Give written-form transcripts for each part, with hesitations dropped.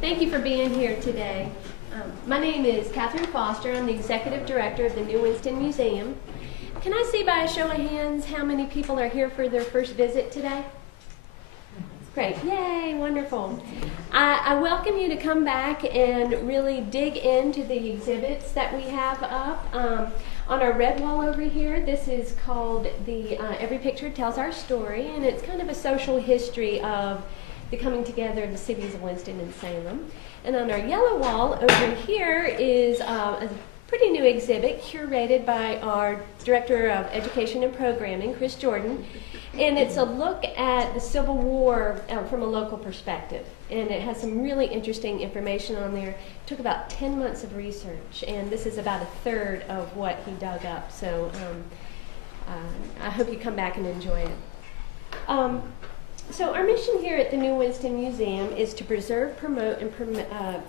Thank you for being here today. My name is Catherine Foster. I'm the Executive Director of the New Winston Museum. Can I see by a show of hands how many people are here for their first visit today? Great. Yay, wonderful. I welcome you to come back and really dig into the exhibits that we have up. On our red wall over here, this is called the Every Picture Tells Our Story, and it's kind of a social history of the coming together of the cities of Winston and Salem. And on our yellow wall over here is a pretty new exhibit curated by our Director of Education and Programming, Chris Jordan. And it's a look at the Civil War from a local perspective. And it has some really interesting information on there. It took about 10 months of research, and this is about a third of what he dug up. So I hope you come back and enjoy it. So our mission here at the New Winston Museum is to preserve, promote, and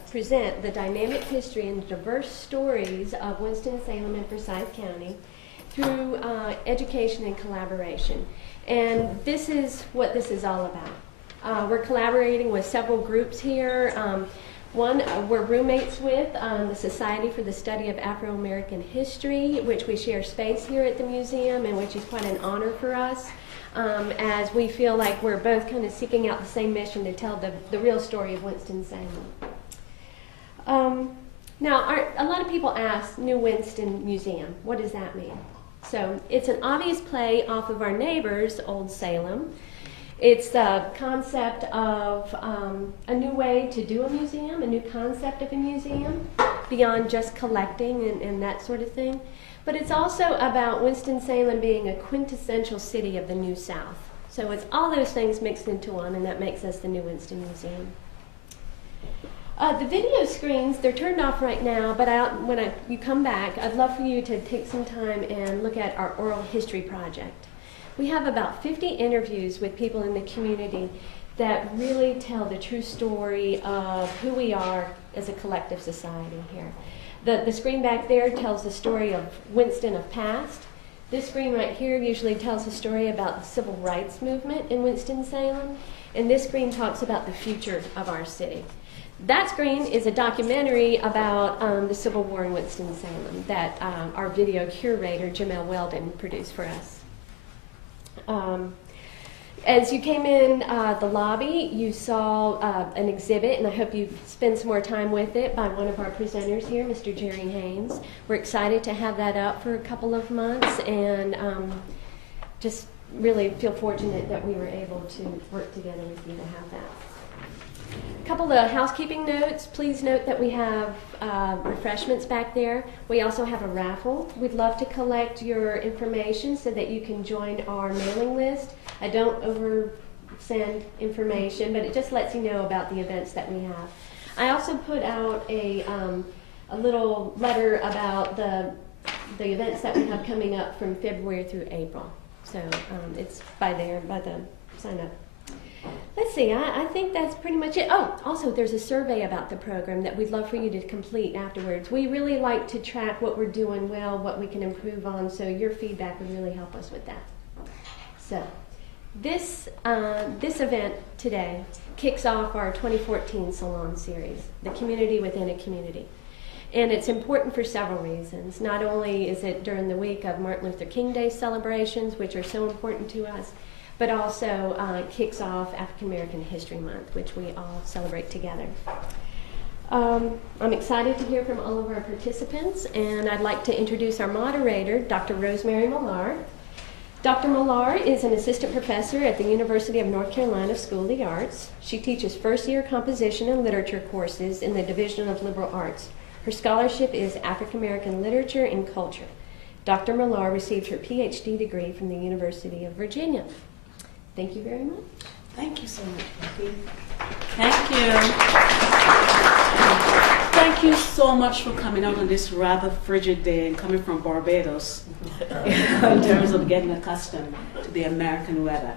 present the dynamic history and diverse stories of Winston-Salem and Forsyth County through education and collaboration. And this is what this is all about. We're collaborating with several groups here. One we're roommates with, the Society for the Study of Afro-American History, which we share space here at the museum, and which is quite an honor for us, as we feel like we're both kind of seeking out the same mission to tell the real story of Winston-Salem. Now, a lot of people ask, New Winston Museum, what does that mean? So it's an obvious play off of our neighbors, Old Salem. It's the concept of a new way to do a museum, a new concept of a museum, beyond just collecting and that sort of thing. But it's also about Winston-Salem being a quintessential city of the New South. So it's all those things mixed into one, and that makes us the New Winston Museum. The video screens, they're turned off right now, but when you come back, I'd love for you to take some time and look at our oral history project. We have about 50 interviews with people in the community that really tell the true story of who we are as a collective society here. The screen back there tells the story of Winston of past. This screen right here usually tells a story about the civil rights movement in Winston-Salem, and this screen talks about the future of our city. That screen is a documentary about the Civil War in Winston-Salem that our video curator, Jamel Weldon, produced for us. As you came in the lobby, you saw an exhibit, and I hope you spend some more time with it, by one of our presenters here, Mr. Jerry Haynes. We're excited to have that up for a couple of months, and just really feel fortunate that we were able to work together with you to have that. A couple of housekeeping notes. Please note that we have refreshments back there. We also have a raffle. We'd love to collect your information so that you can join our mailing list. I don't oversend information, but it just lets you know about the events that we have. I also put out a little letter about the events that we have coming up from February through April. So it's by the sign up. Let's see, I think that's pretty much it. Oh, also there's a survey about the program that we'd love for you to complete afterwards. We really like to track what we're doing well, what we can improve on, so your feedback would really help us with that. So this event today kicks off our 2014 Salon series, The Community Within a Community. And it's important for several reasons. Not only is it during the week of Martin Luther King Day celebrations, which are so important to us, but also kicks off African American History Month, which we all celebrate together. I'm excited to hear from all of our participants, and I'd like to introduce our moderator, Dr. Rosemary Millar. Dr. Millar is an assistant professor at the University of North Carolina School of the Arts. She teaches first-year composition and literature courses in the Division of Liberal Arts. Her scholarship is African American Literature and Culture. Dr. Millar received her PhD degree from the University of Virginia. Thank you very much. Thank you so much, Becky. Thank you. Thank you so much for coming out on this rather frigid day and coming from Barbados in terms of getting accustomed to the American weather.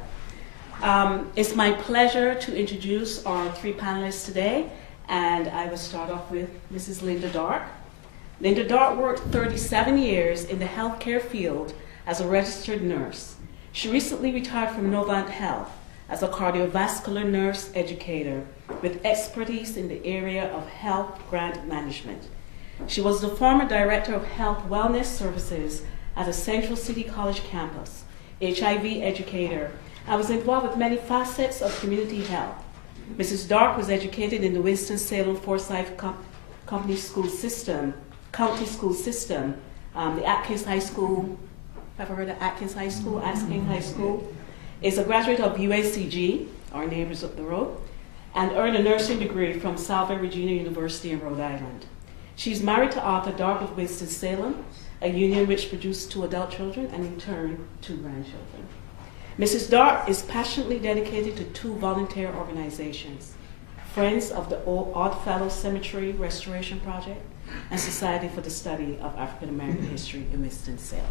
It's my pleasure to introduce our three panelists today, and I will start off with Mrs. Linda Dark. Linda Dark worked 37 years in the healthcare field as a registered nurse. She recently retired from Novant Health as a cardiovascular nurse educator with expertise in the area of health grant management. She was the former director of health wellness services at the Central City College campus, HIV educator, and was involved with many facets of community health. Mrs. Dark was educated in the Winston-Salem Forsyth County School System, the Atkins High School. Ever heard of Atkins High School? Atkins High School is a graduate of UACG, our neighbors up the road, and earned a nursing degree from Salve Regina University in Rhode Island. She's married to Arthur Dark of Winston-Salem, a union which produced 2 adult children and in turn 2 grandchildren. Mrs. Dark is passionately dedicated to 2 volunteer organizations, Friends of the Oddfellow Cemetery Restoration Project and Society for the Study of African American History in Winston-Salem.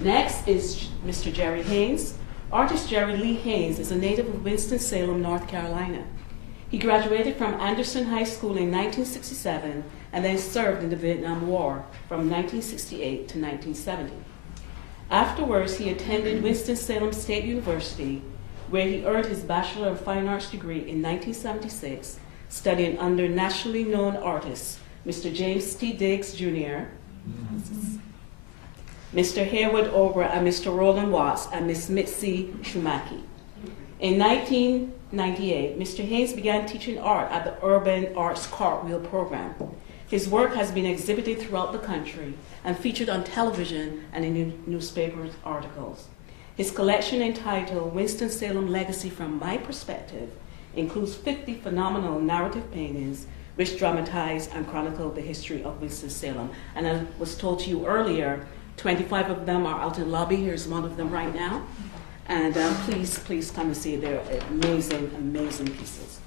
Next is Mr. Jerry Haynes. Artist Jerry Lee Haynes is a native of Winston-Salem, North Carolina. He graduated from Anderson High School in 1967 and then served in the Vietnam War from 1968 to 1970. Afterwards, he attended Winston-Salem State University, where he earned his Bachelor of Fine Arts degree in 1976, studying under nationally known artists, Mr. James T. Diggs, Jr., Mr. Hayward Ober, and Mr. Roland Watts, and Miss Mitzi Shumaki. In 1998, Mr. Haynes began teaching art at the Urban Arts Cartwheel program. His work has been exhibited throughout the country and featured on television and in newspaper articles. His collection, entitled Winston-Salem Legacy from My Perspective, includes 50 phenomenal narrative paintings which dramatize and chronicle the history of Winston-Salem. And I was told to you earlier, 25 of them are out in the lobby. Here's one of them right now. And please come and see. They're amazing, amazing pieces.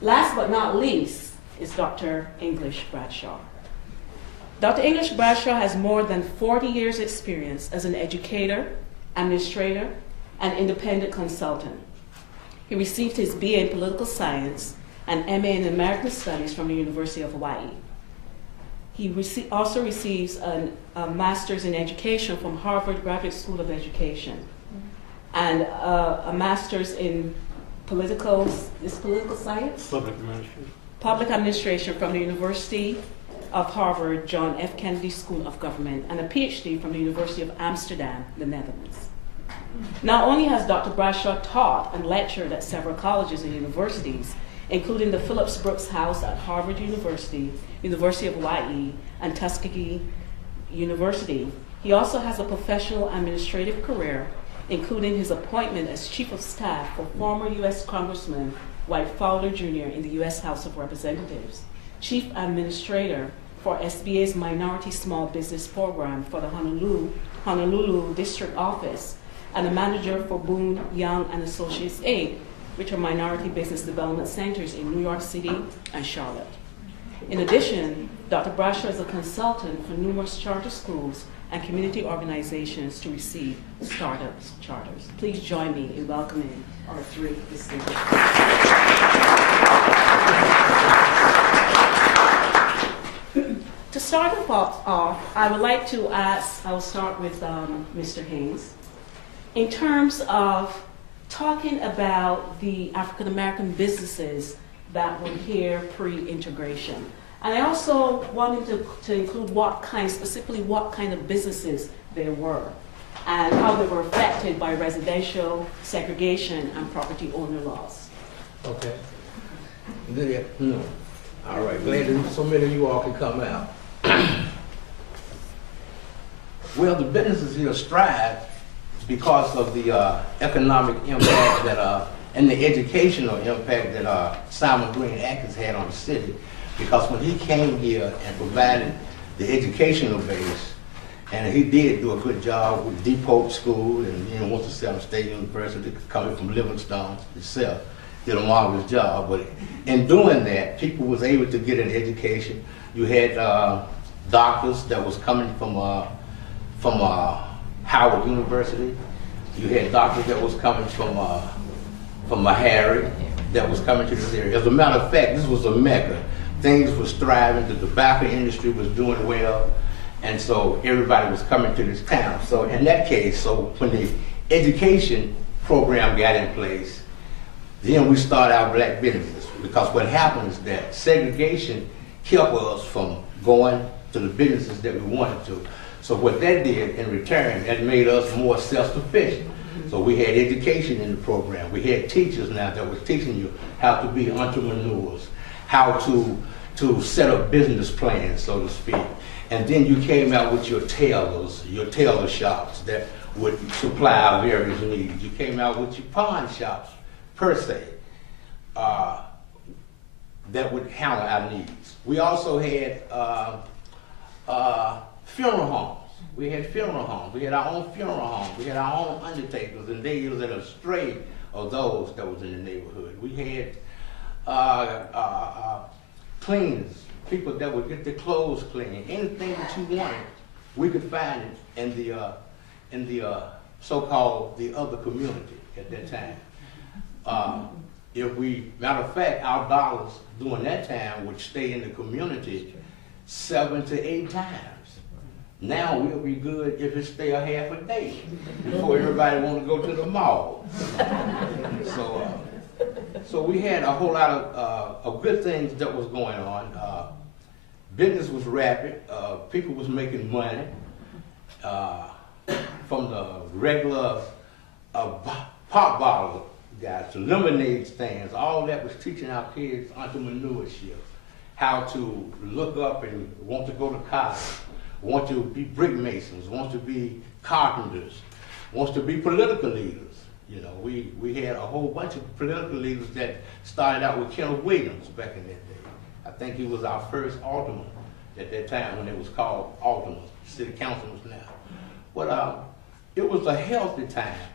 Last but not least is Dr. English Bradshaw. Dr. English Bradshaw has more than 40 years' experience as an educator, administrator, and independent consultant. He received his BA in political science and MA in American Studies from the University of Hawaii. He also receives a master's in education from Harvard Graduate School of Education and a master's in political science? Public administration from the University of Harvard John F. Kennedy School of Government, and a PhD from the University of Amsterdam, the Netherlands. Not only has Dr. Bradshaw taught and lectured at several colleges and universities, including the Phillips Brooks House at Harvard University, University of Hawaii, and Tuskegee University, he also has a professional administrative career, including his appointment as Chief of Staff for former U.S. Congressman Dwight Fowler Jr. in the U.S. House of Representatives, Chief Administrator for SBA's Minority Small Business Program for the Honolulu District Office, and a manager for Boone, Young, and Associates Inc., which are minority business development centers in New York City and Charlotte. In addition, Dr. Bradshaw is a consultant for numerous charter schools and community organizations to receive startups charters. Please join me in welcoming our 3 distinguished. To start off, I would like to ask, I'll start with Mr. Haynes. In terms of talking about the African American businesses that were here pre-integration. And I also wanted to include specifically what kind of businesses there were and how they were affected by residential segregation and property owner laws. Okay. Good. All right. Glad that so many of you all can come out. Well, the businesses here strive because of the economic impact that and the educational impact that Simon Green Atkins had on the city. Because when he came here and provided the educational base, and he did do a good job with Depot School and Winston-Salem State University, coming from Livingstone itself, did a marvelous job. But in doing that, people was able to get an education. You had doctors that was coming from Howard University. You had doctors that was coming from Harry that was coming to this area. As a matter of fact, this was a mecca. Things was thriving, the tobacco industry was doing well, and so everybody was coming to this town. So in that case, so when the education program got in place, then we started our black businesses. Because what happened is that segregation kept us from going to the businesses that we wanted to. So what that did in return, that made us more self-sufficient. So we had education in the program. We had teachers now that was teaching you how to be entrepreneurs, how to set up business plans, so to speak. And then you came out with your tailors, your tailor shops that would supply our various needs. You came out with your pawn shops, per se, that would handle our needs. We also had funeral homes. We had funeral homes. We had our own funeral homes. We had our own undertakers, and they used a stray of those that was in the neighborhood. We had cleaners, people that would get their clothes clean. Anything that you wanted, we could find it in the so-called the other community at that time. Matter of fact, our dollars during that time would stay in the community 7 to 8 times. Now we'll be good if it stay a half a day before everybody want to go to the mall. So we had a whole lot of good things that was going on. Business was rapid. People was making money from the regular pop bottle guys to lemonade stands. All that was teaching our kids entrepreneurship, how to look up and want to go to college, want to be brick masons, want to be carpenters, wants to be political leaders. You know, we had a whole bunch of political leaders that started out with Kenneth Williams back in that day. I think he was our first alderman at that time when it was called alderman, city councilman now. But it was a healthy time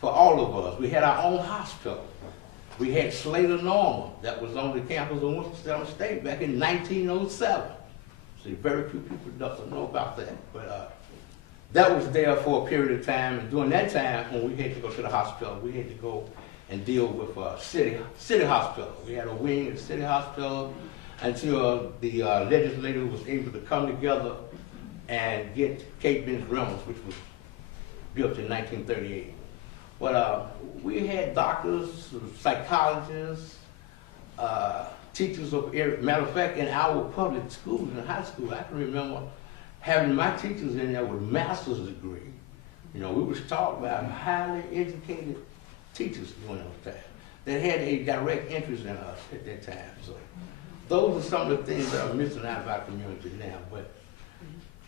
for all of us. We had our own hospital. We had Slater Normal that was on the campus of Winston-Salem State back in 1907. See, very few people don't know about that. But that was there for a period of time. And during that time, when we had to go to the hospital, we had to go and deal with city hospital. We had a wing at city hospital until the legislature was able to come together and get Cape Ben's Reynolds, which was built in 1938. But we had doctors, psychologists, teachers of every, matter of fact, in our public schools and high school, I can remember having my teachers in there with master's degree. You know, we was taught by highly educated teachers during those times that had a direct interest in us at that time. So those are some of the things that are missing out of our community now. But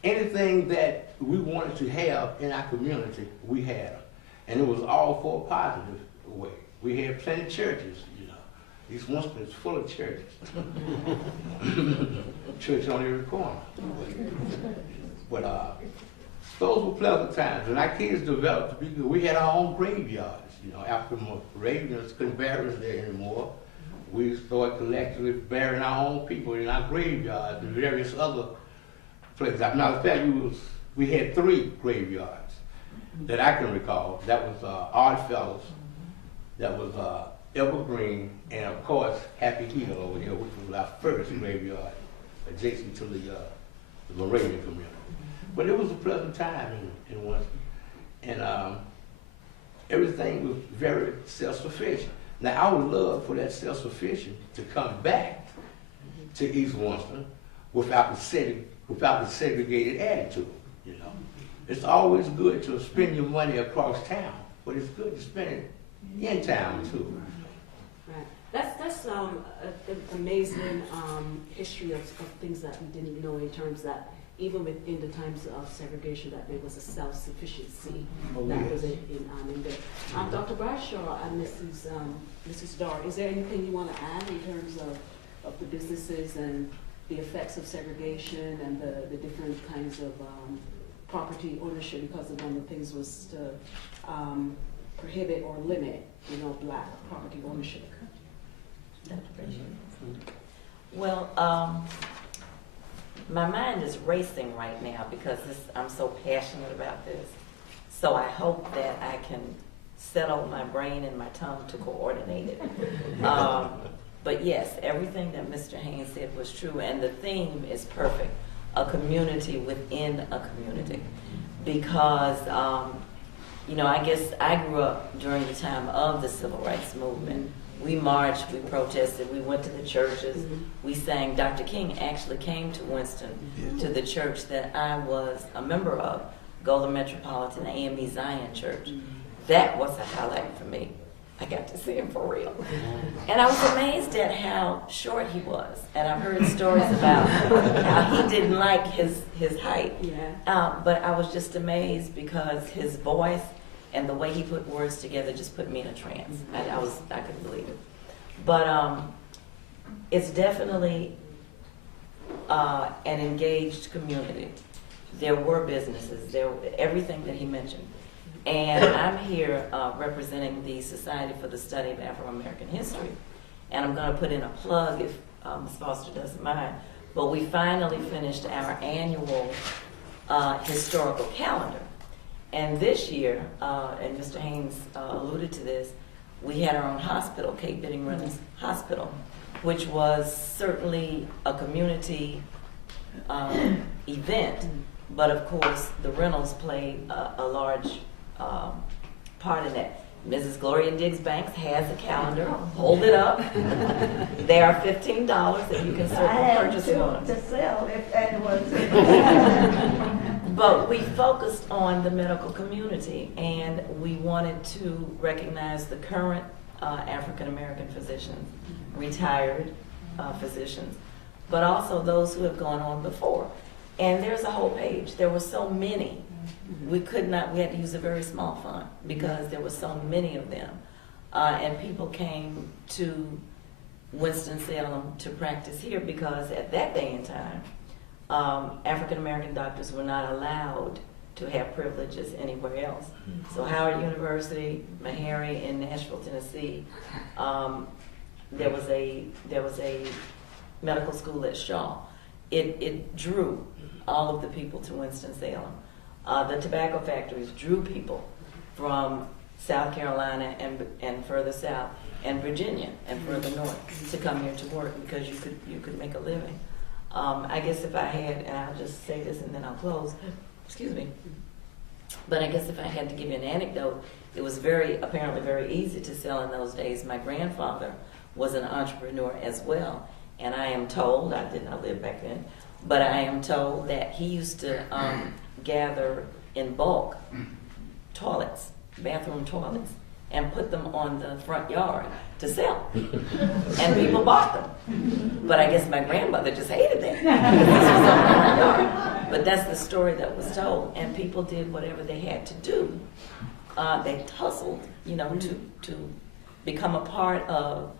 anything that we wanted to have in our community, we had. And it was all for a positive way. We had plenty of churches, you know. East Winston is full of churches. Church on every corner. But those were pleasant times. And our kids developed to be good. We had our own graveyards, you know. After Ravens couldn't bury us there anymore, we started collectively burying our own people in our graveyards and various other places. As a matter of fact, we had 3 graveyards that I can recall. That was Odd Fellows, that was Evergreen, and of course Happy Hill over here, which was our first graveyard adjacent to the Moravian community. But it was a pleasant time in Winston, and everything was very self-sufficient. Now I would love for that self-sufficient to come back to East Winston without the segregated attitude, you know. It's always good to spend your money across town, but it's good to spend it in town too. Right. That's an amazing history of things that we didn't know, in terms that even within the times of segregation, that there was a self-sufficiency that was in there. Dr. Bradshaw and Mrs. Dar, is there anything you want to add in terms of the businesses and the effects of segregation and the different kinds of property ownership, because one of the things was to prohibit or limit, you know, black property ownership? Well, my mind is racing right now because I'm so passionate about this. So I hope that I can settle my brain and my tongue to coordinate it. But yes, everything that Mr. Haynes said was true, and the theme is perfect. A community within a community, because you know, I guess I grew up during the time of the civil rights movement. We marched, we protested, we went to the churches, we sang. Dr. King actually came to Winston, to the church that I was a member of, Golden Metropolitan AME Zion Church. That was a highlight for me. I got to see him for real. And I was amazed at how short he was. And I've heard stories about how he didn't like his height. But I was just amazed because his voice and the way he put words together just put me in a trance. I couldn't believe it. But it's definitely an engaged community. There were businesses, everything that he mentioned. And I'm here representing the Society for the Study of Afro-American History. And I'm going to put in a plug if Ms. Foster doesn't mind. But we finally finished our annual historical calendar. And this year, and Mr. Haynes alluded to this, we had our own hospital, Kate Bidding Reynolds Hospital, which was certainly a community event. But of course, the Reynolds played a large part in that. Mrs. Gloria Diggs Banks has a calendar. Hold it up. They are $15, and you can certainly purchase one. To sell if anyone. But we focused on the medical community, and we wanted to recognize the current African American physicians, retired physicians, but also those who have gone on before. And there's a whole page. There were so many. We had to use a very small font because there were so many of them. And people came to Winston-Salem to practice here because at that day and time, African American doctors were not allowed to have privileges anywhere else. So Howard University, Meharry in Nashville, Tennessee, there was a medical school at Shaw. It drew all of the people to Winston-Salem. The tobacco factories drew people from South Carolina and further south, and Virginia and further north to come here to work because you could make a living. I guess if I had, and I'll just say this and then I'll close, excuse me, but I guess if I had to give you an anecdote, it was apparently very easy to sell in those days. My grandfather was an entrepreneur as well, and I am told, I did not live back then, but I am told that he used to gather in bulk toilets, bathroom toilets, and put them on the front yard to sell. And people bought them. But I guess my grandmother just hated that. Because this was on the front yard. But that's the story that was told. And people did whatever they had to do. They hustled, to become a part of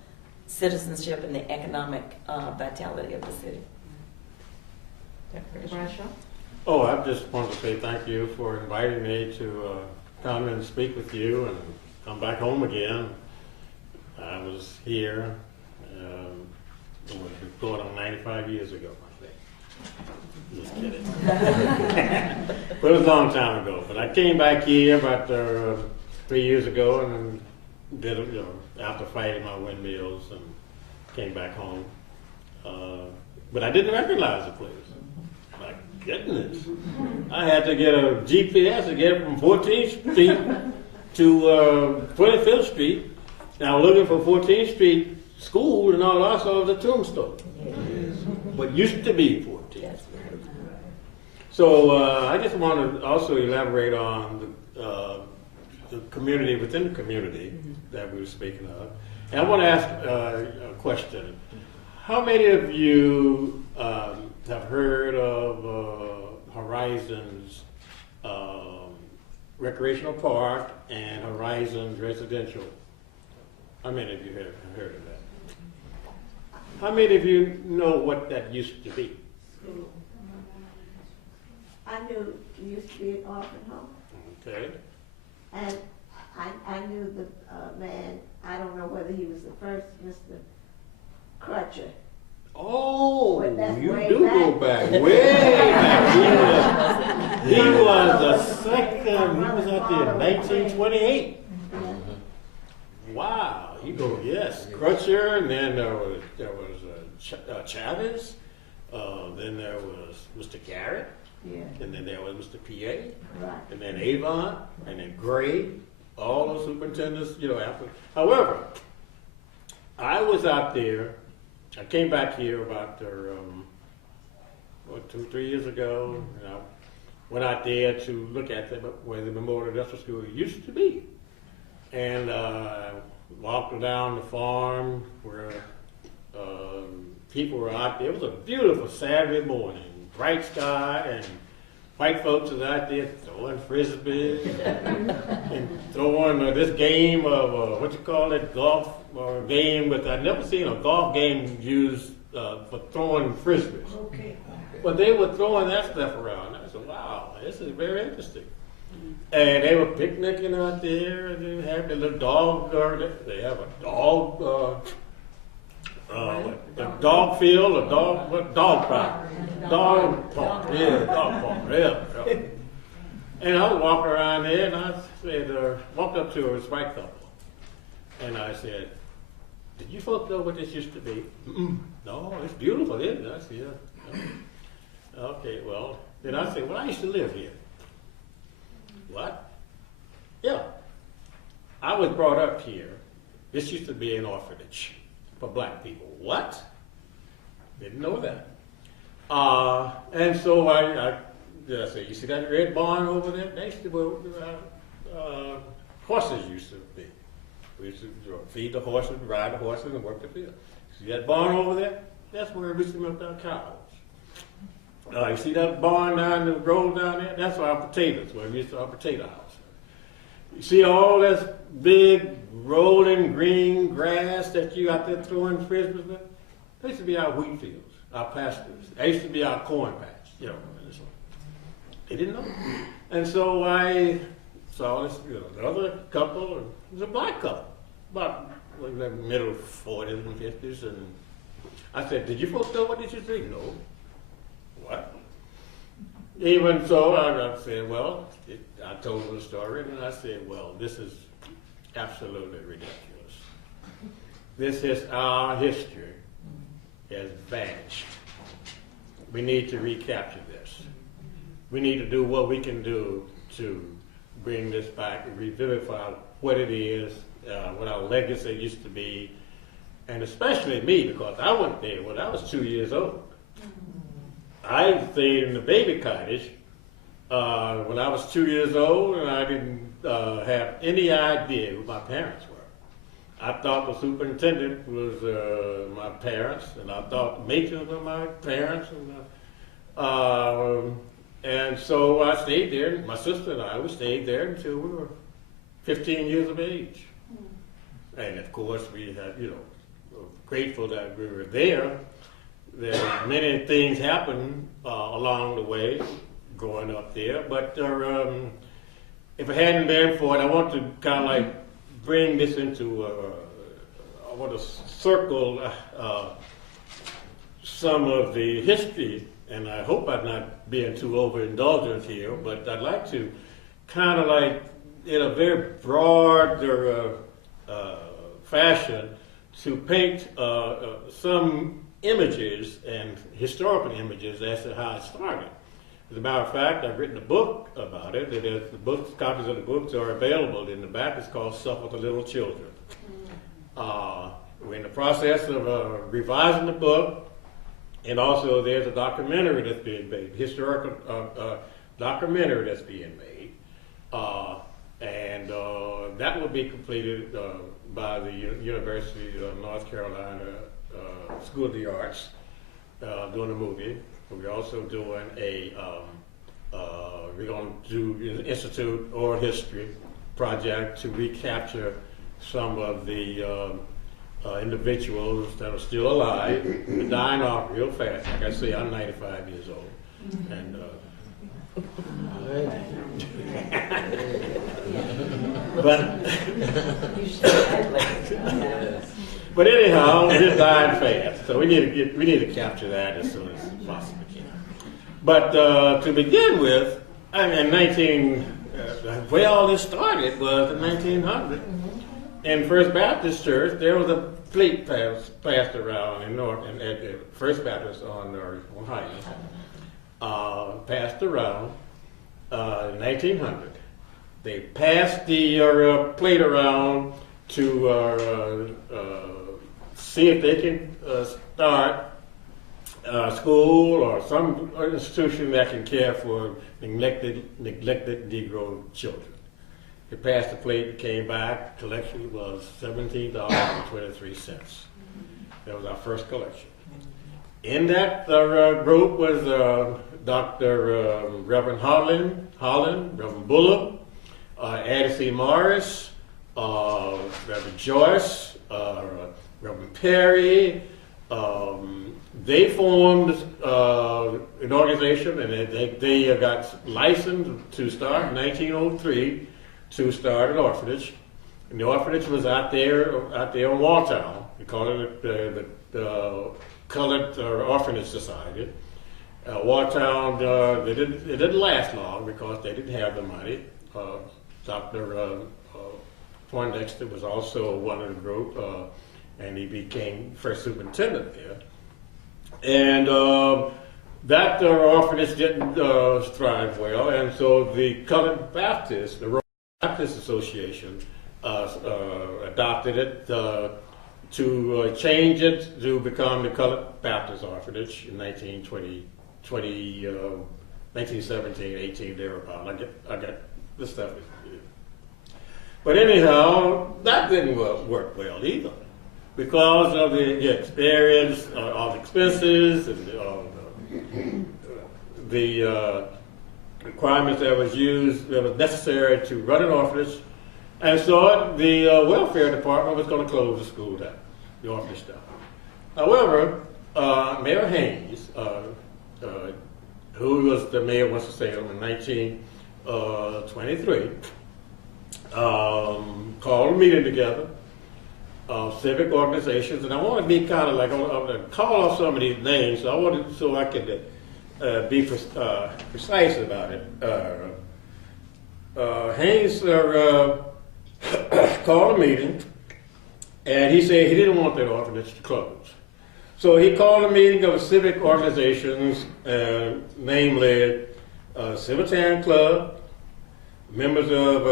citizenship and the economic vitality of the city. Oh, I just wanted to say thank you for inviting me to come and speak with you and come back home again. I was here, it was reported on 95 years ago, I think. Just kidding. But it was a long time ago. But I came back here about 3 years ago and did, after fighting my windmills and came back home. But I didn't recognize the place. My goodness. I had to get a GPS to get from 14th Street to 25th Street. And I was looking for 14th Street School and all I saw was a tombstone. But used to be 14th. So I just want to also elaborate on the community within the community that we were speaking of. And I want to ask a question. How many of you have heard of Horizons Recreational Park and Horizons Residential? How many of you have heard of that? How many of you know what that used to be? I knew it used to be an orphan home. Okay. And I knew the man, I don't know whether he was the first, Mr. Crutcher. Oh, But that's you way do go back. back, way back. He was the second, he was out there in 1928. Wow, he go, yes, Crutcher, and then there was Chavez, then there was Mr. Garrett, Yeah, and then there was Mr. PA, right. and then Avon, and then Gray, all those superintendents, after. However, I was out there, I came back here about 2-3 years ago, and I went out there to look at where the Memorial Industrial School used to be. And walked down the farm where people were out there. It was a beautiful Saturday morning, bright sky, and white folks was out there throwing frisbees and throwing this game of golf game. But I'd never seen a golf game used for throwing frisbees. Okay. But they were throwing that stuff around. I said, "Wow, this is very interesting." And they were picnicking out there, and they have their little dog garden. They have a dog, a dog field, dog park. Dog park, yeah. And I was walking around there, and I said, walked up to a white couple, and I said, "Did you folks know what this used to be?" "No, it's beautiful, isn't it?" I said, "Yeah." "Okay, well," then I said, "Well, I used to live here." "What?" "Yeah. I was brought up here. This used to be an orphanage for black people." "What?" "Didn't know that." And so I said, "You see that red barn over there? That used to be where horses used to be. We used to feed the horses, ride the horses, and work the field. See that barn over there? That's where we used to milk our cows. You see that barn down the road down there? That's our potatoes, where we used to our potato house. You see all this big rolling green grass that you out there throwing frisbees with? That used to be our wheat fields, our pastures. That used to be our corn patch, They didn't know. And so I saw this, another couple, it was a black couple, about the middle 40s and 50s, and I said, "Did you folks know what this used to be?" "No." "What?" Even so, I said, well, I told them the story, and I said, "Well, this is absolutely ridiculous. This is our history has vanished. We need to recapture this. We need to do what we can do to bring this back and revivify what it is, what our legacy used to be, and especially me, because I went there when I was 2 years old. I stayed in the baby cottage when I was 2 years old, and I didn't have any idea who my parents were. I thought the superintendent was my parents, and I thought the matrons were my parents. And so I stayed there. My sister and I, we stayed there until we were 15 years of age. And of course, we had, grateful that we were there. There were many things happened along the way growing up there, but if it hadn't been for it, I want to kind of like bring this into, I want to circle some of the history, and I hope I'm not being too overindulgent here, but I'd like to kind of like, in a very broad fashion, to paint some images and historical images as to how it started. As a matter of fact, I've written a book about it. Copies of the books are available in the back. It's called Suffer the Little Children. We're in the process of revising the book, and also there's a documentary that's being made, historical documentary that's being made, and that will be completed by the University of North Carolina School of the Arts, doing a movie. We're also doing we're going to do an Institute Oral History project to recapture some of the individuals that are still alive. They're dying off real fast. Like I say, I'm 95 years old. And but anyhow, we're dying fast, so we need to capture that as soon as possible. But to begin with, where all this started was in 1900. In First Baptist Church, there was a fleet passed around in North, and at First Baptist on Ohio. passed around in 1900. They passed the plate around to see if they can start school or some institution that can care for neglected Negro children. They passed the plate, came back, collection was $17.23. That was our first collection. In that group was Dr. Reverend Holland, Reverend Bullock, Addie C. Morris, Reverend Joyce, Reverend Perry. They formed an organization, and they got licensed to start in 1903 to start an orphanage. And the orphanage was out there in Walltown. We call it the Colored Orphanage Society. Walltown, it didn't last long because they didn't have the money. Dr. Poindexter was also one of the group, and he became first superintendent there. And that orphanage didn't thrive well, and so the Colored Baptist, the Roman Baptist Association, adopted it to change it to become the Colored Baptist Orphanage in 1917, 18, thereabout. I got this stuff. But anyhow, that didn't work well either, because of the experience, of the expenses, and the requirements that was necessary to run an orphanage. And so the welfare department was going to close the school down, the orphanage down. However, Mayor Haynes, who was the mayor of Winston-Salem in 1923, called a meeting together of civic organizations, and I want to be kind of like, I'm going to call off some of these names, so I can be precise about it. Haynes called a meeting, and he said he didn't want that orphanage to close. So he called a meeting of civic organizations, namely Civitan Club, members of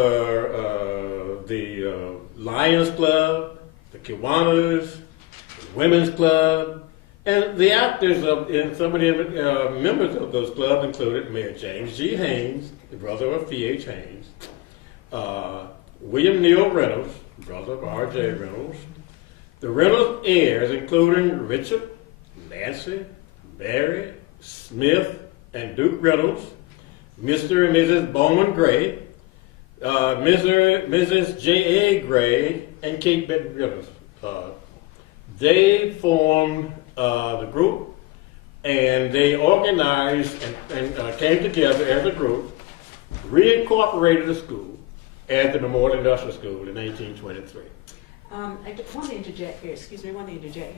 the Lions Club, the Kiwanis, the Women's Club, and the actors and some of the members of those clubs included Mayor James G. Haynes, the brother of F.H. Haynes, William Neal Reynolds, brother of R.J. Reynolds, the Reynolds heirs, including Richard, Nancy, Mary, Smith, and Duke Reynolds, Mr. and Mrs. Bowman Gray, Mrs. J.A. Gray, and Kate Benton Reynolds. They formed the group, and they organized and came together as a group, reincorporated the school as the Memorial Industrial School in 1823. I want to interject here,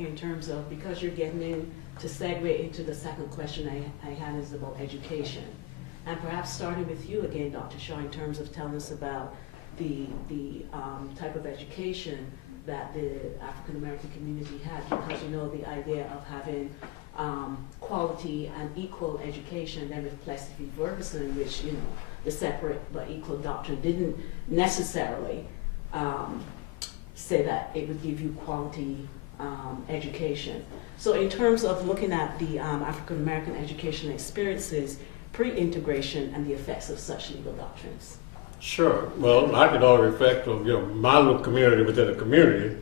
in terms of, because you're getting in to segue into the second question I had is about education. And perhaps starting with you again, Dr. Shaw, in terms of telling us about the type of education that the African American community had, because you know the idea of having quality and equal education. Then with Plessy v. Ferguson, which the separate but equal doctrine didn't necessarily say that it would give you quality education. So in terms of looking at the African American educational experiences pre-integration and the effects of such legal doctrines. Sure. Well, I could all reflect on my little community within a community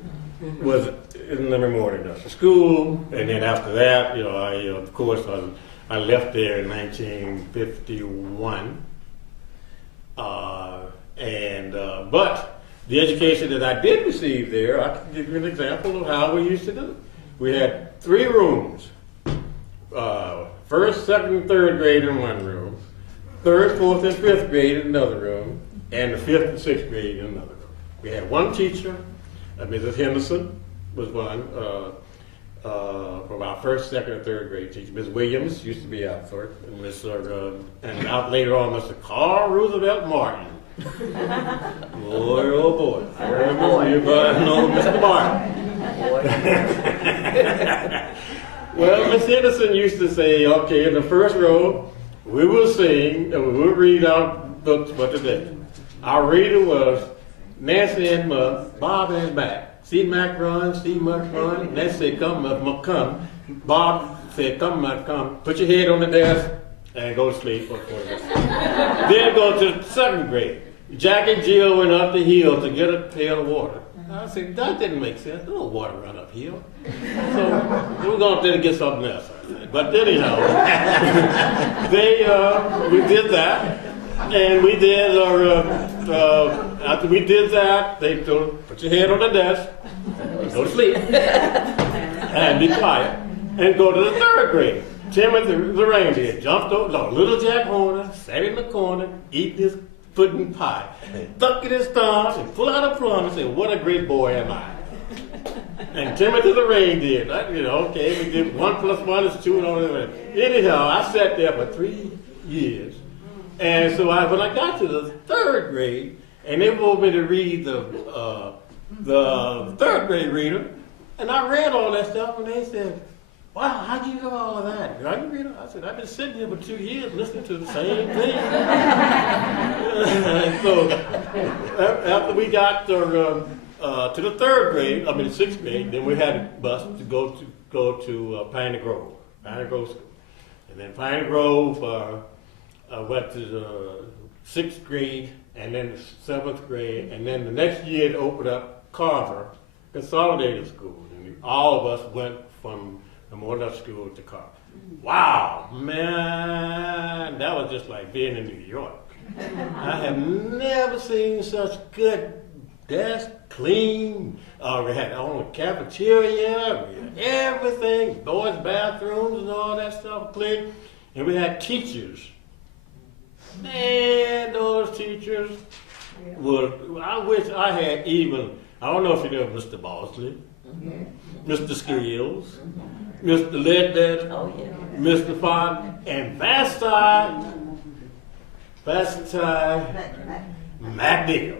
was in the Memorial Industrial School, and then after that, of course, I left there in 1951, but the education that I did receive there, I can give you an example of how we used to do it. We had 3 rooms, first, second, and third grade in one room, third, fourth, and fifth grade in another room, and the fifth and sixth grade in another room. We had one teacher, Mrs. Henderson was one, from our first, second, and third grade teacher. Ms. Williams used to be out for it, and and out later on, Mr. Carl Roosevelt Martin. Boy, oh boy. I remember you know Mr. Martin. Well, Miss Henderson used to say, okay, in the first row, we will sing, and we will read our books for today. Our reader was Nancy and Bob and Mac. See Mac run, see Mac run. Nancy said, come. Bob said, come. Put your head on the desk and go to sleep. Then go to the 7th grade. Jack and Jill went up the hill to get a pail of water. I said, that didn't make sense. No water run uphill. So we're going up there to get something else. I said. But anyhow, we did that. And we did after we did that, they told, put your head on the desk, go to sleep, and be quiet, and go to the 3rd grade. Timothy the reindeer jumped over, no, little Jack Horner sat in the corner, eating his pudding pie, stuck in his thumbs, and pulled out a plum and said, what a great boy am I. And Timothy the reindeer, okay, we did 1 + 1 is 2 and all that. Anyhow, I sat there for 3 years. And so when I got to the 3rd grade, and they wanted me to read the 3rd grade reader, and I read all that stuff, and they said, wow, how'd you know all of that? Are you reading? I said, I've been sitting here for 2 years listening to the same thing. And so after we got to the 3rd grade, the 6th grade, then we had a bus to go to Pioneer Grove School. And then Pioneer Grove, I went to the 6th grade, and then the 7th grade, and then the next year it opened up Carver Consolidated School. And all of us went from the Morehouse School to Carver. Wow, man, that was just like being in New York. I have never seen such good desk, clean. We had our own cafeteria, we had everything, boys' bathrooms and all that stuff clean. And we had teachers. Man, those teachers I wish I had I don't know if you know Mr. Bosley, Mr. Skills, Mr. Ledbetter, Mr. Font, and Vasti McNeil.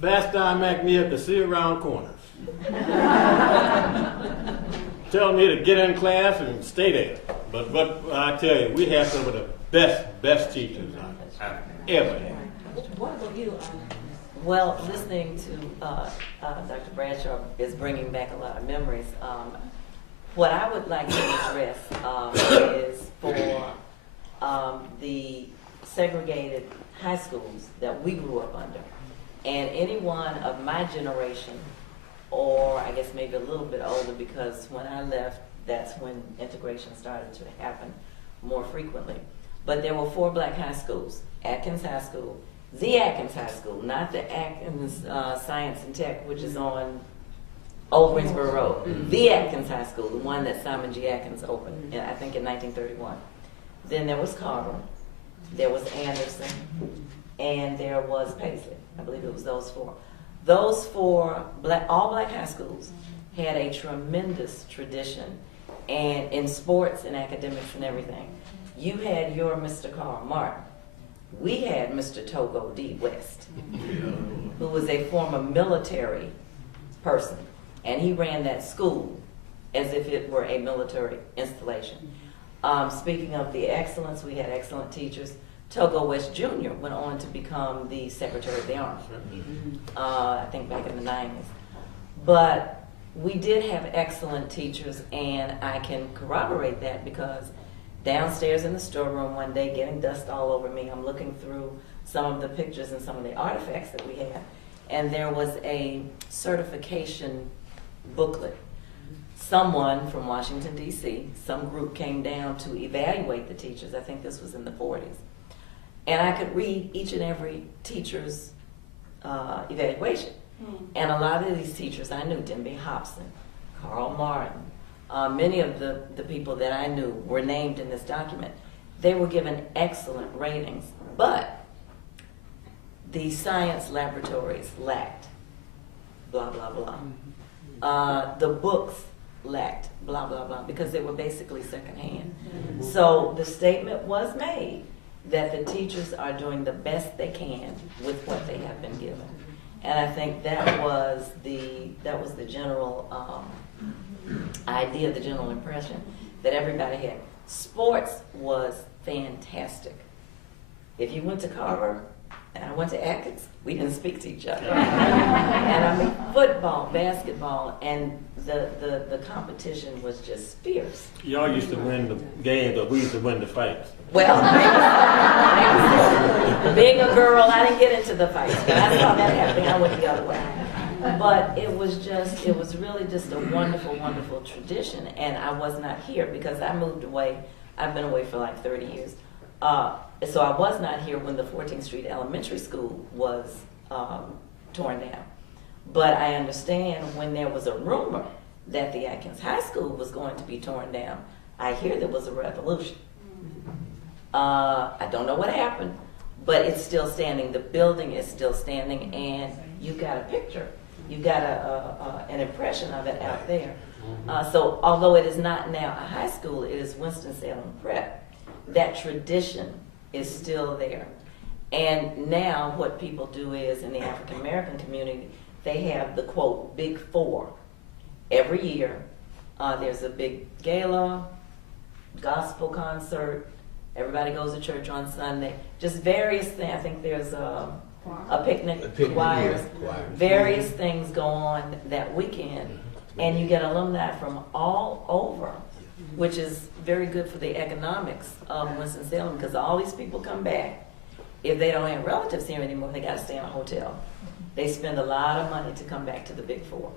Vasti McNeil could see around corners. Telling me to get in class and stay there. But I tell you, we have some of the best teachers I've ever had. What about you? Well, listening to Dr. Bradshaw is bringing back a lot of memories. What I would like to address is for the segregated high schools that we grew up under. And anyone of my generation, or I guess maybe a little bit older, because when I left, that's when integration started to happen more frequently. But there were 4 black high schools: Atkins High School, the Atkins High School, not the Atkins Science and Tech, which is on Old Greensboro Road. The Atkins High School, the one that Simon G. Atkins opened, I think in 1931. Then there was Carver, there was Anderson, and there was Paisley. I believe it was those 4. Those 4 all black high schools had a tremendous tradition, and in sports and academics and everything. You had your Mr. Carl Martin. We had Mr. Togo D. West, who was a former military person, and he ran that school as if it were a military installation. Speaking of the excellence, we had excellent teachers. Togo West Jr. went on to become the Secretary of the Army, I think back in the 90s. But we did have excellent teachers, and I can corroborate that because downstairs in the storeroom one day, getting dust all over me, I'm looking through some of the pictures and some of the artifacts that we had, and there was a certification booklet. Someone from Washington, D.C., some group came down to evaluate the teachers. I think this was in the 40s. And I could read each and every teacher's evaluation. And a lot of these teachers I knew: Denby Hobson, Carl Martin, many of the people that I knew were named in this document. They were given excellent ratings, but the science laboratories lacked, blah, blah, blah. The books lacked, blah, blah, blah, because they were basically secondhand. So the statement was made that the teachers are doing the best they can with what they have been given. And I think that was the general idea, the general impression that everybody had. Sports was fantastic. If you went to Carver and I went to Atkins, we didn't speak to each other. And I mean, football, basketball, and the competition was just fierce. Y'all used to win the games, but we used to win the fights. Well, being a girl, I didn't get into the fights, but I saw that happening. I went the other way. But it was really just a wonderful, wonderful tradition. And I was not here because I moved away. I've been away for like 30 years. So I was not here when the 14th Street Elementary School was torn down. But I understand when there was a rumor that the Atkins High School was going to be torn down, I hear there was a revolution. I don't know what happened, but it's still standing. The building is still standing, and you've got a picture. You've got an impression of it out there. So although it is not now a high school, it is Winston-Salem Prep. That tradition is still there. And now what people do is, in the African American community, they have the, quote, Big Four. Every year, there's a big gala, gospel concert, everybody goes to church on Sunday, just various things. I think there's a picnic, choirs, various things go on that weekend. And you get alumni from all over, which is very good for the economics of Winston-Salem, because all these people come back. If they don't have relatives here anymore, they got to stay in a hotel. They spend a lot of money to come back to the Big Four.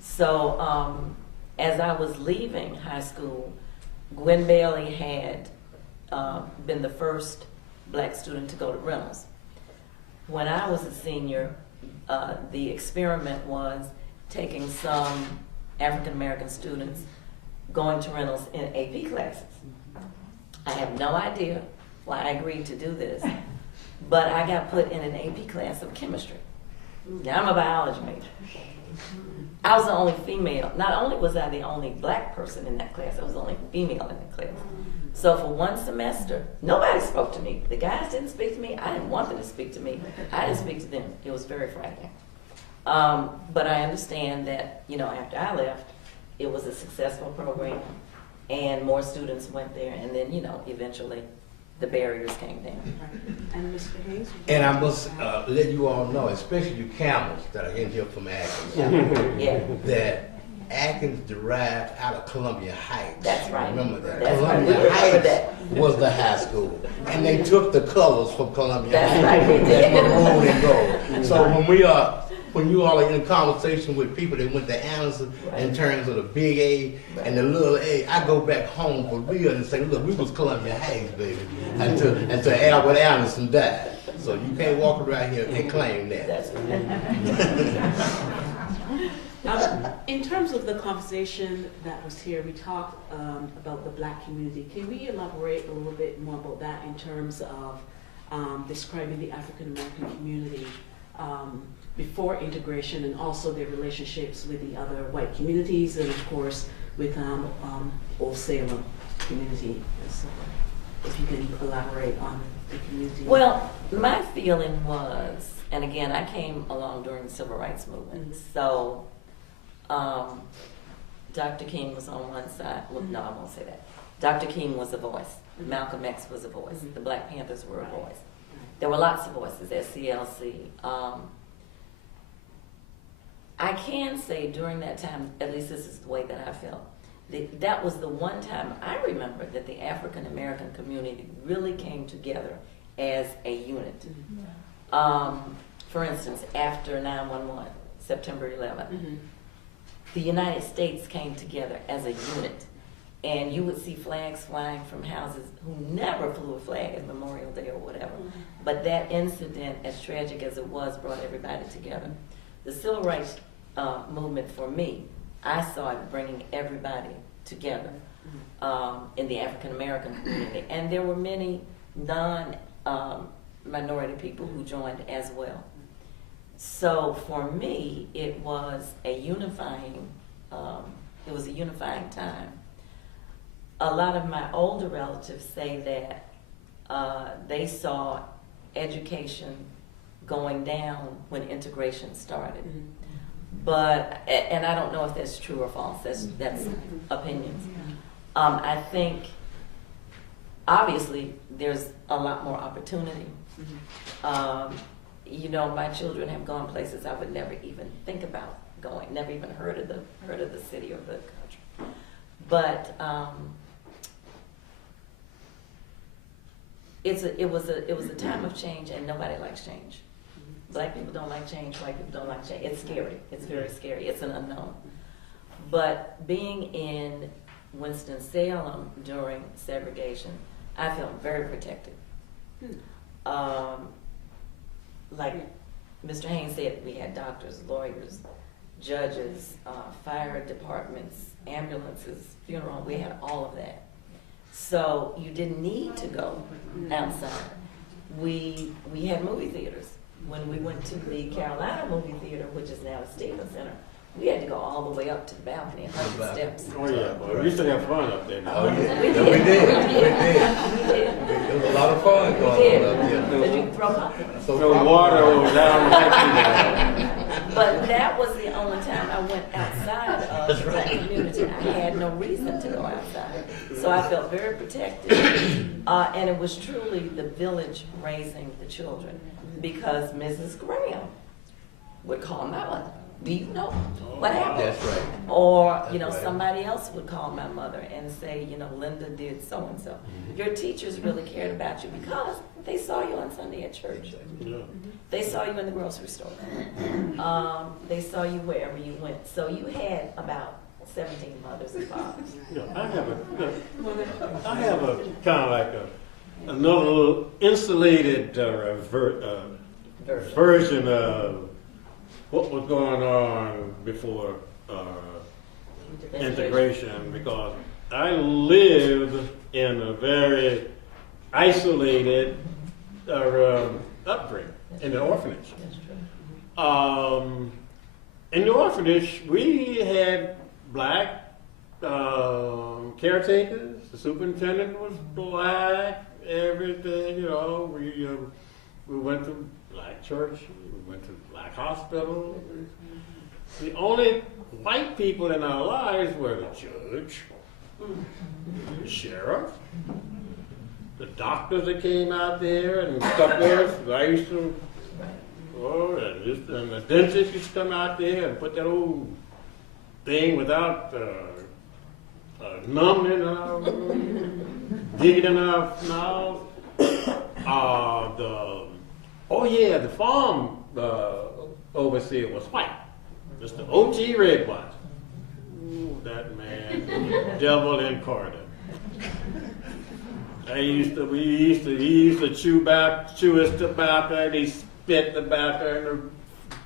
So as I was leaving high school, Gwen Bailey had been the first black student to go to Reynolds. When I was a senior, the experiment was taking some African American students going to Reynolds in AP classes. I have no idea why I agreed to do this, but I got put in an AP class of chemistry. Now I'm a biology major. I was the only female. Not only was I the only black person in that class, I was the only female in that class. So for one semester, nobody spoke to me. The guys didn't speak to me. I didn't want them to speak to me. I didn't speak to them. It was very frightening. But I understand that, after I left, it was a successful program, and more students went there, and then, eventually the barriers came down. And Mr. Hayes? And I must let you all know, especially you camels that are in here from Atkins, Yeah. that Atkins derived out of Columbia Heights. That's right. Remember that? That's right. Columbia We remember Heights that. was the high school. And they took the colors from Columbia That's Heights. right, they did. That maroon and gold. So when you all are in conversation with people that went to Anderson in terms of the big A and the little A, I go back home for real and say, look, we was Columbia Heights, baby, until Albert Anderson died. So you can't walk around here and claim that. That's right. In terms of the conversation that was here, we talked about the black community. Can we elaborate a little bit more about that in terms of describing the African American community before integration, and also their relationships with the other white communities, and of course with Old Salem community? So if you can elaborate on the community. Well, my feeling was, and again, I came along during the Civil Rights Movement, so Dr. King was on one side. Well, no, I won't say that. Dr. King was a voice. Malcolm X was a voice. The Black Panthers were a voice. There were lots of voices at CLC. I can say during that time, at least this is the way that I felt, that was the one time I remember that the African American community really came together as a unit. For instance, after 9/11, September 11th, the United States came together as a unit. And you would see flags flying from houses who never flew a flag at Memorial Day or whatever. But that incident, as tragic as it was, brought everybody together. The Civil Rights movement, for me, I saw it bringing everybody together in the African American community. And there were many non-minority people who joined as well. So for me, it was a unifying time. A lot of my older relatives say that they saw education going down when integration started. But, and I don't know if that's true or false, that's opinions. I think obviously, there's a lot more opportunity. You know, my children have gone places I would never even think about going, never even heard of the city or the country. But it was a time of change, and nobody likes change. Black people don't like change. White people don't like change. It's scary. It's very scary. It's an unknown. But being in Winston-Salem during segregation, I felt very protected. Like Mr. Haynes said, we had doctors, lawyers, judges, fire departments, ambulances, funeral homes. We had all of that. So you didn't need to go outside. We had movie theaters. When we went to the Carolina movie theater, which is now the Stevens Center, we had to go all the way up to the balcony, 100 steps. Oh yeah, boy. We used to have fun up there. Oh yeah, We yeah, did. we did. We did. It was a lot of fun We going did. on up there. Because you could throw popcorn. So No water was down the But that was the only time I went outside of the black community. I had no reason to go outside. So I felt very protected. And it was truly the village raising the children, because Mrs. Graham would call my mother. Do you know what happened? That's right. Or, you know, That's right. somebody else would call my mother and say, you know, Linda did so-and-so. Your teachers really cared about you because they saw you on Sunday at church. Yeah. They saw you in the grocery store. They saw you wherever you went. So you had about 17 mothers and fathers. Yeah, I have a kind of like another little insulated version of what was going on before integration, because I lived in a very isolated upbringing in the orphanage. That's true. In the orphanage, we had black caretakers. The superintendent was black. Everything, you know. We went to black church. We went to black hospital. The only white people in our lives were the judge, the sheriff, the doctors that came out there and stuff there. I used to. Oh, and the dentist used to come out there and put that old thing without numbing digging in our mouth. The farm overseer was white, Mr. O.G. Redwatch. Ooh, that man, devil incarnate. He used to chew his tobacco, and he spit tobacco, and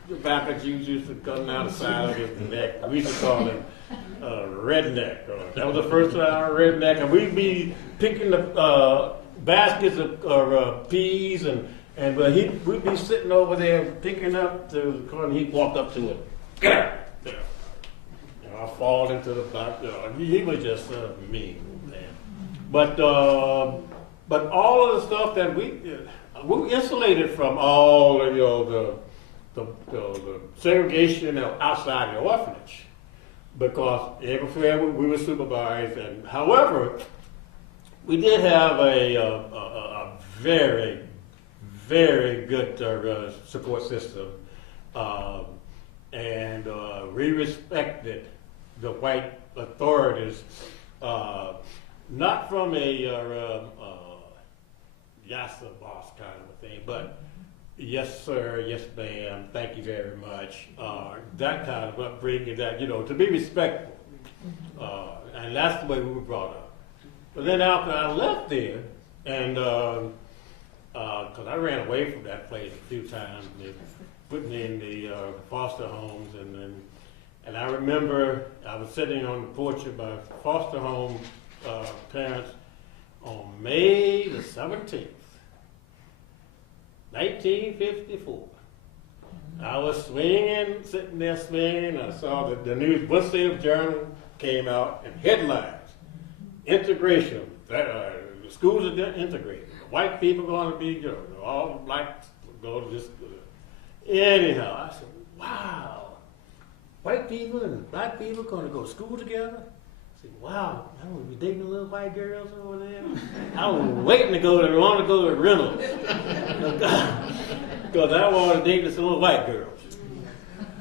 the tobacco juice used to come out the side of his neck. We used to call him redneck. That was the first time I heard redneck, and we'd be picking the baskets of peas, and we'd be sitting over there picking up the corn, and he'd walk up to it. Get out! I fall into the back. He was just mean, man. But all of the stuff that we insulated from all of the segregation outside the orphanage, because everywhere we were supervised. And however, we did have a very, very good support system, and we respected the white authorities, not from a yassa boss kind of a thing, but yes sir, yes ma'am, thank you very much, that kind of upbringing, that, you know, to be respectful, and that's the way we were brought up. But then after I left there, and because I ran away from that place a few times, they put me in the foster homes, and I remember I was sitting on the porch of my foster home parents on May the 17th, 1954. I was sitting there swinging. I saw that the new Winston-Salem Journal came out, and headlines: integration. The schools are integrated. White people going to be, all blacks go to this school. Anyhow, I said, wow, white people and black people going to go to school together? said, wow, I'm gonna be dating little white girls over there. I was waiting to go to, want to go to Reynolds. Because I want to date some little white girls.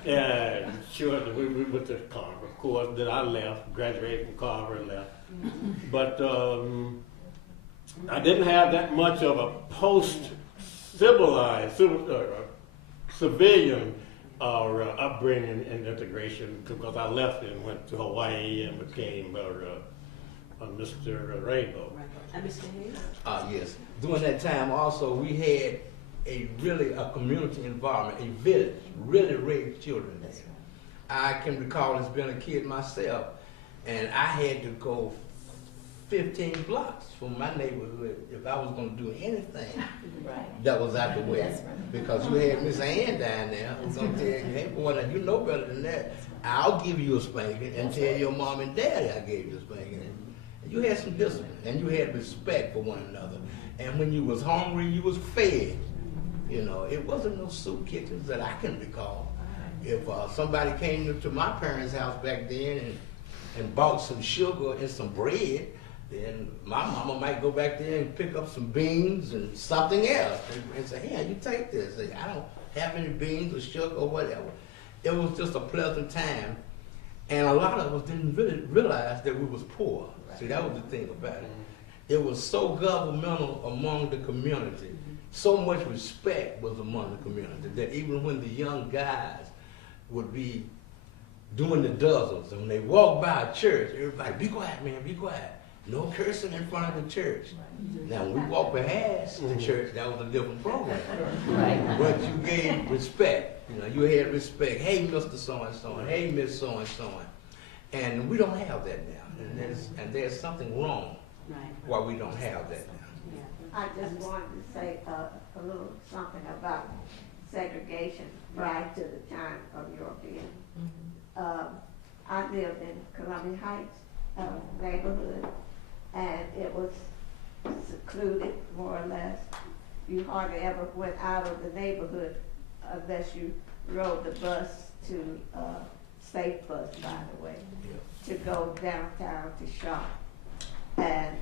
And sure, we went to Carver, of course. Then I left, graduated from Carver and left. But I didn't have that much of a post-civilized, civilian upbringing and integration because I left and went to Hawaii and became Mr. Rainbow. Right. And Mr. Hayes? Yes. During that time also, we had a community environment, a village, really raised children there. I can recall as being a kid myself, and I had to go 15 blocks from my neighborhood if I was going to do anything that was out the way. Because you had Miss Ann down there who's going to tell you, hey boy, now you know better than that. I'll give you a spanking and tell your mom and daddy I gave you a spanking. And you had some discipline and you had respect for one another. And when you was hungry, you was fed. You know, it wasn't no soup kitchens that I can recall. If somebody came to my parents' house back then and bought some sugar and some bread, then my mama might go back there and pick up some beans and something else and say, hey, you take this. Say, I don't have any beans or sugar or whatever. It was just a pleasant time. And a lot of us didn't really realize that we was poor. See, that was the thing about it. It was so governmental among the community. So much respect was among the community that even when the young guys would be doing the dozens, and when they walk by a church, everybody, be quiet, man, be quiet. No cursing in front of the church. Now, when we walked past the church, that was a different program. But you gave respect. You know, you had respect. Hey, Mr. So-and-so, and hey, Miss So-and-so. And we don't have that now. And there's something wrong why we don't have that now. I just wanted to say a little something about segregation prior to the time of your being. I lived in Columbia Heights neighborhood, and it was secluded, more or less. You hardly ever went out of the neighborhood unless you rode the bus to Safe Bus, by the way, to go downtown to shop, and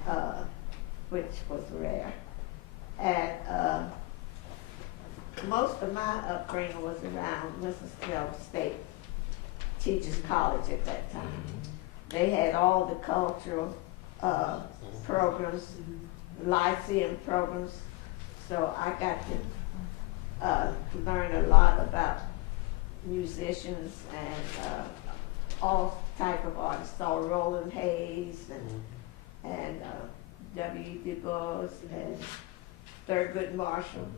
which was rare. And most of my upbringing was around Winston-Salem State Teachers College at that time. They had all the cultural programs, lyceum programs, so I got to learn a lot about musicians and all type of artists. Saw Roland Hayes and W. Du Bois and Thurgood Marshall.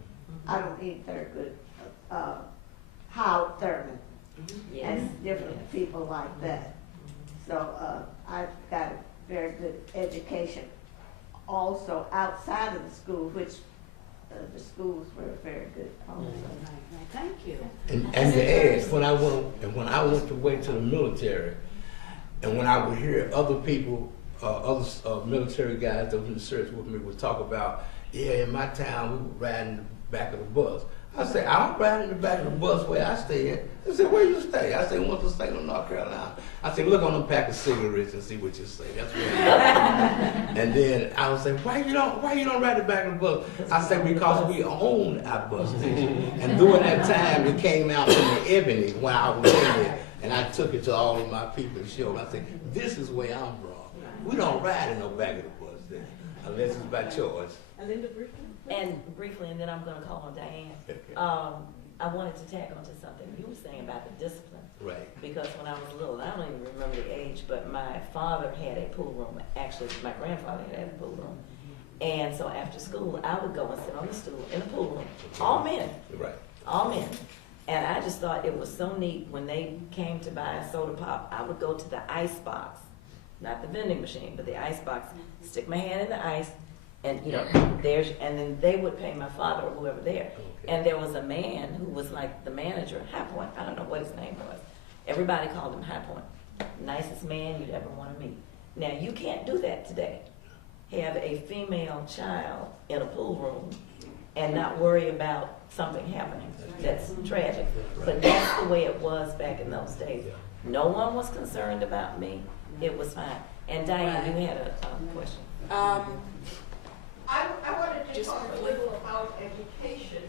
I don't mean Thurgood, Howard Thurman, and different people like that. So I got a very good education also outside of the school, which the schools were very good also. Thank you. And to add, when I went away to the military, and when I would hear other people, other military guys that was in the service with me would talk about, yeah, in my town we would ride in the back of the bus. I said, I don't ride in the back of the bus where I stay at. They said, where you stay? I said, Winston-Salem, North Carolina. I said, look on them pack of cigarettes and see what you say. That's where And then I would say, why you don't ride the back of the bus? I said, because we own our bus station. And during that time, it came out from the Ebony when I was in there. And I took it to all of my people to show them. I said, this is where I'm from. We don't ride in no back of the bus there, unless it's by choice. Linda, briefly? And briefly, and then I'm going to call on Diane. I wanted to tag on to something you were saying about the discipline. Right. Because when I was little, I don't even remember the age, but my father had a pool room. Actually, my grandfather had a pool room. And so after school, I would go and sit on the stool in the pool room. All men. Right. All men. And I just thought it was so neat when they came to buy a soda pop, I would go to the ice box, not the vending machine, but the ice box, stick my hand in the ice, and and then they would pay my father or whoever there. Okay. And there was a man who was like the manager, High Point. I don't know what his name was. Everybody called him High Point. Nicest man you'd ever want to meet. Now you can't do that today. Have a female child in a pool room and not worry about something happening that's tragic. But that's the way it was back in those days. No one was concerned about me. It was fine. And Diane, you had a question. I wanted to talk a little about education.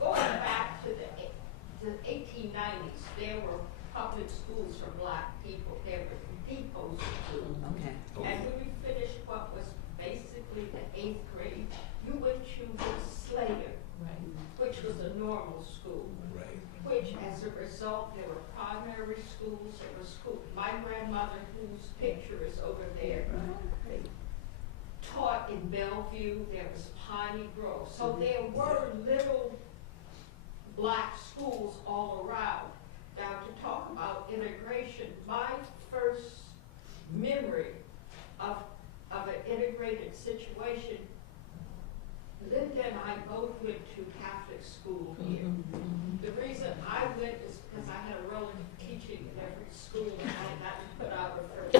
Going back to the 1890s, there were public schools for black people. There were depot schools. Okay. And when we finished what was basically the 8th grade, you went to Slater, which was a normal school. Which, as a result, there were primary schools, there were schools. My grandmother, whose picture is over there, taught in Bellevue. There was Piney Grove. So there were little black schools all around. Now, to talk about integration, my first memory of an integrated situation, Linda and I both went to Catholic school here. The reason I went is because I had a relative teaching in every school and I got put out of first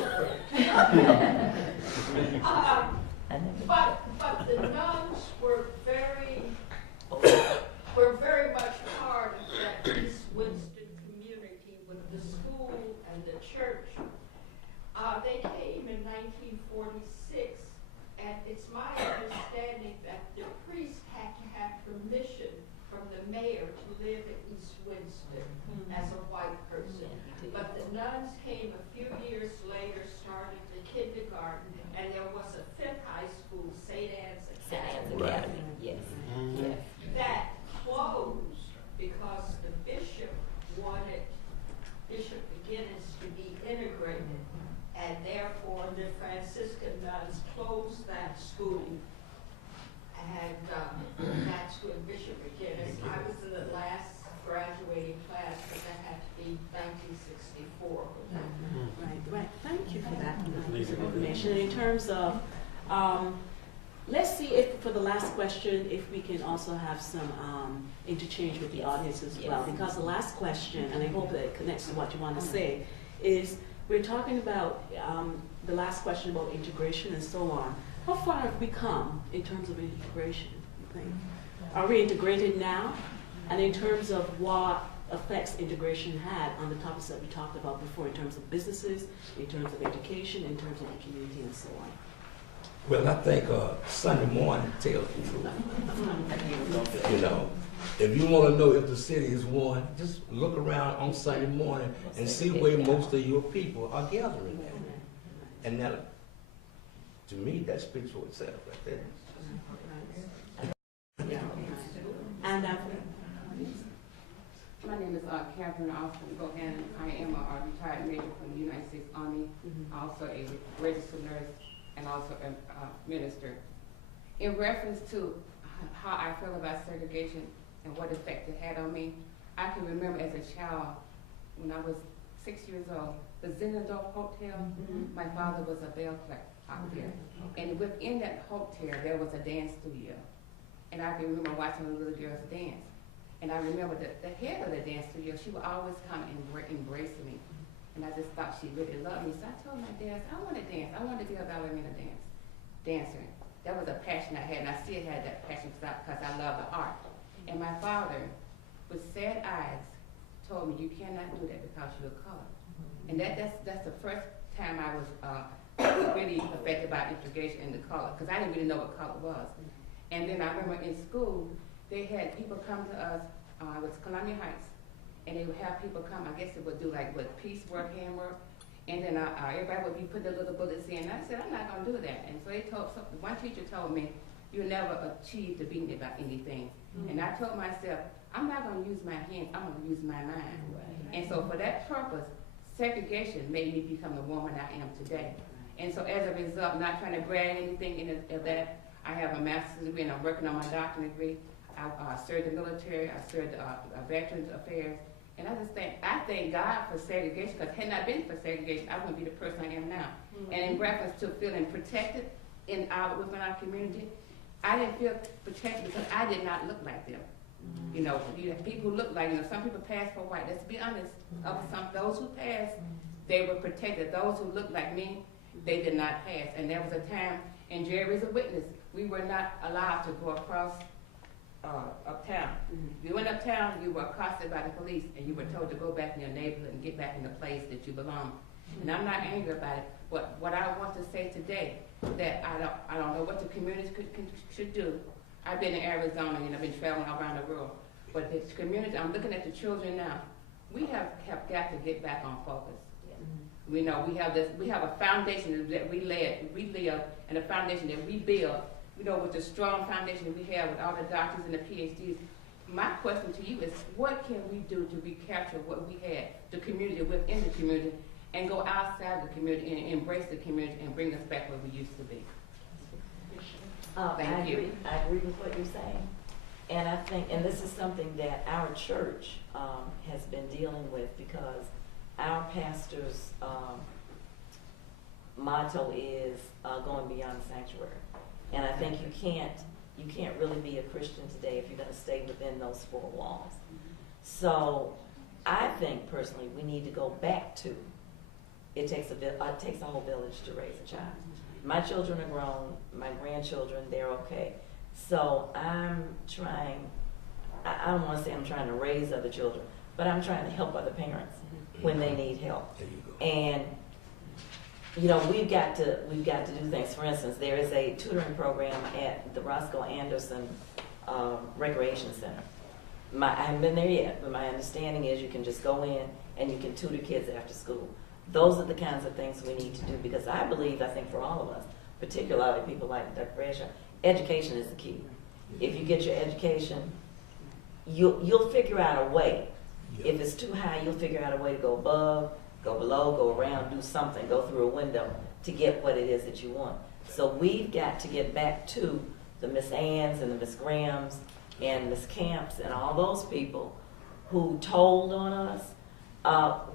grade. But the nuns were very much part of that East Winston community with the school and the church. They came in 1946, and it's my understanding that the priest had to have permission from the mayor to live in East Winston as a white person. But the nuns came a few years later, started the kindergarten, and there was a 5th high school, St. Anne's Academy. Yes. That closed because the bishop wanted Bishop McGinnis to be integrated, and therefore the Franciscan nuns closed that school. And that's when Bishop McGinnis, I was in the last graduating class, but that had to be 1964. Right. Thank you for that piece of information. In terms of, let's see if for the last question, if we can also have some interchange with the audience as well. Because the last question, and I hope that it connects to what you want to say, is we're talking about the last question about integration and so on. How far have we come in terms of integration, you think? Are we integrated now? And in terms of what effects integration had on the topics that we talked about before, in terms of businesses, in terms of education, in terms of the community, and so on. Well, I think Sunday morning tells the truth. You know, if you want to know if the city is one, just look around on Sunday morning and see where most of your people are gathering at. And that, to me, that speaks for itself right there. And my name is Catherine Austin Gohan. I am a retired major from the United States Army, also a registered nurse, and also a minister. In reference to how I feel about segregation and what effect it had on me, I can remember as a child, when I was 6 years old, the Zenadorf Hotel, my father was a bell clerk out there. And within that hotel, there was a dance studio. And I can remember watching the little girls dance. And I remember that the head of the dance studio, she would always come and embrace me. And I just thought she really loved me. So I told my dad, I want to dance. I want to be a ballerina dancer. That was a passion I had, and I still had that passion because I love the art. And my father, with sad eyes, told me, you cannot do that because you're a color. And that's the first time I was really affected by integration in the color, because I didn't really know what color was. And then I remember in school, they had people come to us, it was Columbia Heights, and they would have people come, I guess they would do like with piecework, handwork, and then everybody would be putting their little bullets in. And I said, I'm not going to do that. And so one teacher told me, you'll never achieve to be about anything. And I told myself, I'm not going to use my hands, I'm going to use my mind. And so for that purpose, segregation made me become the woman I am today. And so as a result, not trying to brag anything of that, I have a master's degree and I'm working on my doctorate degree. I served the military, I served Veterans Affairs, and I thank God for segregation, because had it not been for segregation, I wouldn't be the person I am now. And in reference to feeling protected within our community, I didn't feel protected because I did not look like them. You know, people who look like, some people pass for white. Let's be honest. Those who passed, they were protected. Those who looked like me, they did not pass. And there was a time, and Jerry's a witness, we were not allowed to go across uptown. If you went uptown, you were accosted by the police, and you were told to go back in your neighborhood and get back in the place that you belong. And I'm not angry about it, but what I want to say today, that I don't know what the communities should do. I've been in Arizona, and I've been traveling all around the world, but the community, I'm looking at the children now, we have got to get back on focus. We know we have a foundation that we live, and a foundation that we build. You know, with the strong foundation that we have with all the doctors and the PhDs. My question to you is, what can we do to recapture what we had, the community within the community, and go outside the community and embrace the community and bring us back where we used to be? Thank you. I agree with what you're saying. And I think, and this is something that our church has been dealing with, because our pastor's motto is going beyond the sanctuary. And I think you can't really be a Christian today if you're going to stay within those four walls. So I think personally we need to go back to, it takes a whole village to raise a child. My children are grown, my grandchildren, they're okay. So I'm trying, I don't want to say I'm trying to raise other children, but I'm trying to help other parents when they need help. And you know, we've got to do things. For instance, there is a tutoring program at the Roscoe Anderson Recreation Center. I haven't been there yet, but my understanding is you can just go in and you can tutor kids after school. Those are the kinds of things we need to do, because I think for all of us, particularly people like Dr. Bradshaw, education is the key. If you get your education, you'll figure out a way. If it's too high, you'll figure out a way to go above, go below, go around, do something, go through a window to get what it is that you want. So we've got to get back to the Miss Anns and the Miss Grahams and Miss Camps and all those people who told on us.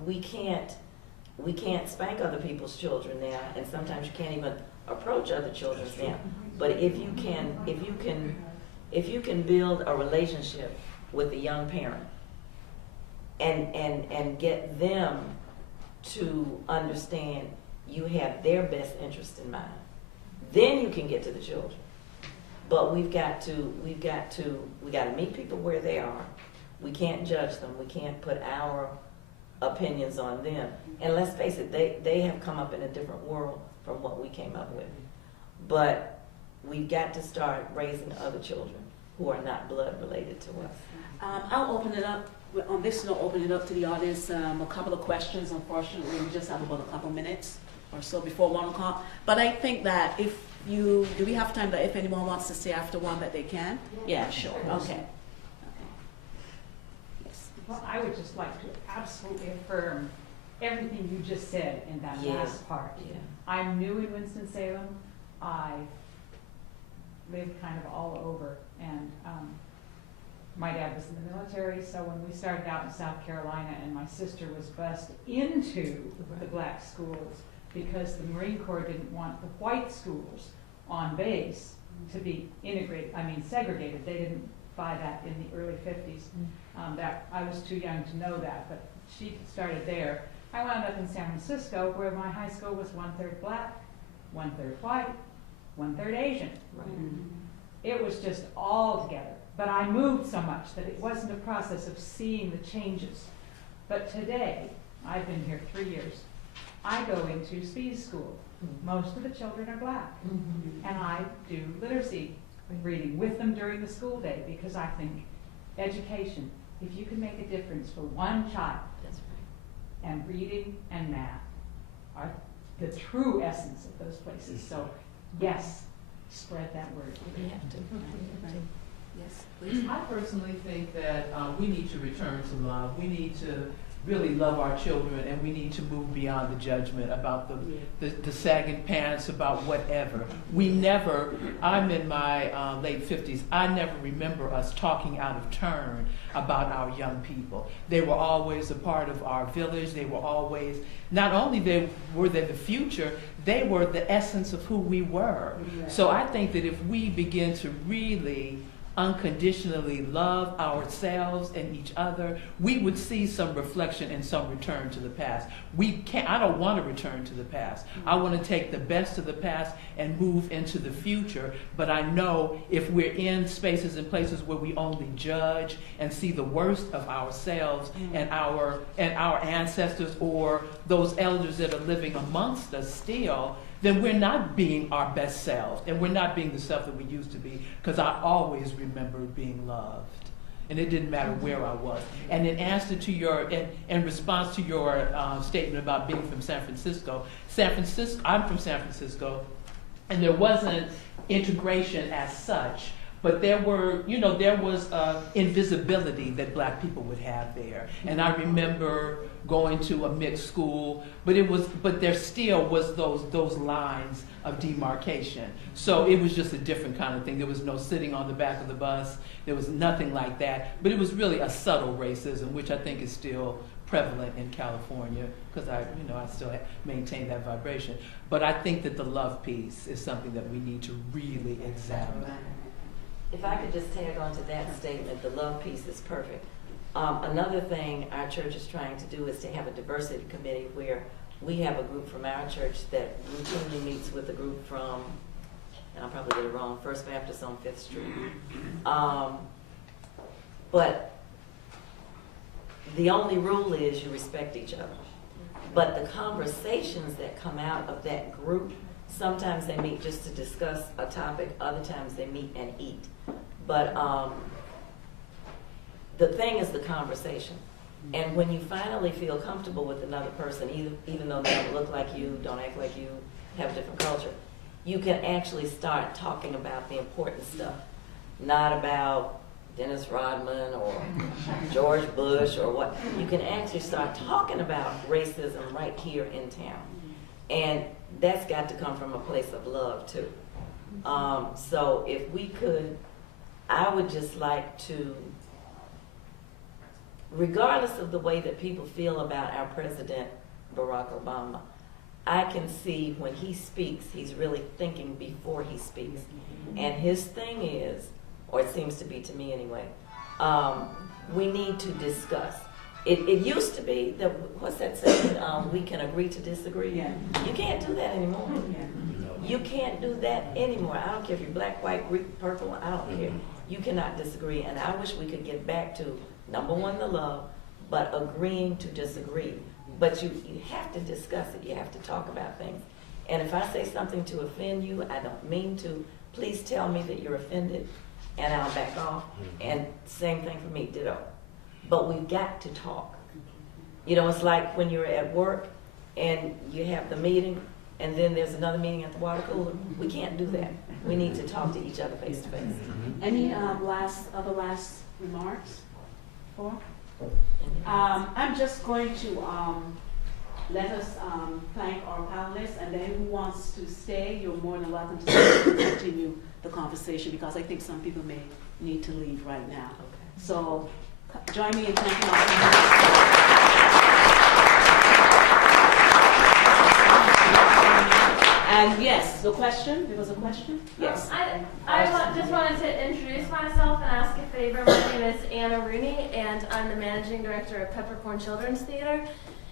We can't spank other people's children now, and sometimes you can't even approach other children now. But if you can build a relationship with a young parent and get them to understand you have their best interest in mind, then you can get to the children. But we got to meet people where they are. We can't judge them. We can't put our opinions on them. And let's face it, they have come up in a different world from what we came up with. But we've got to start raising other children who are not blood related to us. I'll open it up. On this note, open it up to the audience. A couple of questions. Unfortunately, we just have about a couple minutes or so before 1 o'clock. But I think that do we have time that if anyone wants to stay after 1 that they can? Yeah, sure. Okay. Yes. Well, I would just like to absolutely affirm everything you just said in that last part. Yeah. I'm new in Winston-Salem. I live kind of all over, and my dad was in the military, so when we started out in South Carolina, and my sister was bused into the black schools because the Marine Corps didn't want the white schools on base to be segregated. They didn't buy that in the early 50s. That I was too young to know that, but she started there. I wound up in San Francisco, where my high school was 1/3 black, 1/3 white, 1/3 Asian. Right. It was just all together. But I moved so much that it wasn't a process of seeing the changes. But today, I've been here 3 years, I go into Speed School. Most of the children are black. And I do literacy reading with them during the school day, because I think education, if you can make a difference for one child, That's right. and reading and math are the true essence of those places. So yes, spread that word. We have to. Yes, please. I personally think that we need to return to love. We need to really love our children, and we need to move beyond the judgment about the sagging pants, about whatever. I'm in my late 50s, I never remember us talking out of turn about our young people. They were always a part of our village. They were always, not only were they the future, they were the essence of who we were. So I think that if we begin to really unconditionally love ourselves and each other, we would see some reflection and some return to the past. I don't want to return to the past. I want to take the best of the past and move into the future, but I know if we're in spaces and places where we only judge and see the worst of ourselves and our ancestors or those elders that are living amongst us still, then we're not being our best selves, and we're not being the self that we used to be, because I always remembered being loved. And it didn't matter where I was. And in answer to in response to your statement about being from San Francisco, I'm from San Francisco, and there wasn't integration as such, but there was invisibility that black people would have there. And I remember going to a mixed school, but there still was those lines of demarcation. So it was just a different kind of thing. There was no sitting on the back of the bus. There was nothing like that. But it was really a subtle racism, which I think is still prevalent in California, because I still maintain that vibration. But I think that the love piece is something that we need to really examine. If I could just tag on to that statement, the love piece is perfect. Another thing our church is trying to do is to have a diversity committee where we have a group from our church that routinely meets with a group from, and I'll probably get it wrong, First Baptist on 5th Street. But the only rule is you respect each other. But the conversations that come out of that group, sometimes they meet just to discuss a topic, other times they meet and eat. But the thing is the conversation. And when you finally feel comfortable with another person, even though they don't look like you, don't act like you, have a different culture, you can actually start talking about the important stuff, not about Dennis Rodman or George Bush or what. You can actually start talking about racism right here in town. And that's got to come from a place of love too. So if we could, I would just like to, regardless of the way that people feel about our President, Barack Obama, I can see when he speaks, he's really thinking before he speaks. And his thing is, or it seems to be to me anyway, we need to discuss. It used to be that, what's that saying, we can agree to disagree? Yeah. You can't do that anymore. You can't do that anymore. I don't care if you're black, white, Greek, purple, I don't care. You cannot disagree. And I wish we could get back to, number one, the love, but agreeing to disagree. But you have to discuss it. You have to talk about things. And if I say something to offend you, I don't mean to. Please tell me that you're offended, and I'll back off. And same thing for me, ditto. But we've got to talk. You know, it's like when you're at work and you have the meeting, and then there's another meeting at the water cooler. We can't do that. We need to talk to each other face to face. Any other last remarks? I'm just going to let us thank our panelists, and then who wants to stay, you're more than welcome to stay and continue the conversation, because I think some people may need to leave right now. Okay. So join me in thanking our panelists. And yes, the question, there was a question? Yes. I just wanted to introduce myself and ask a favor. My name is Anna Rooney, and I'm the managing director of Peppercorn Children's Theater.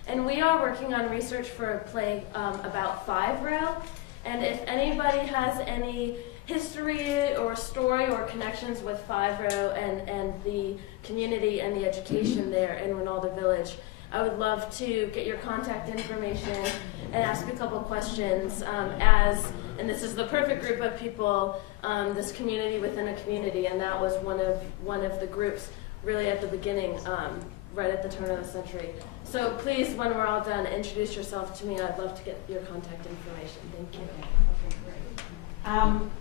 And we are working on research for a play about Five Rail. And if anybody has any history or story or connections with Five Rail and the community and the education there in Ronaldo Village, I would love to get your contact information and ask a couple questions and this is the perfect group of people, this community within a community, and that was one of the groups really at the beginning, right at the turn of the century. So please, when we're all done, introduce yourself to me. I'd love to get your contact information. Thank you.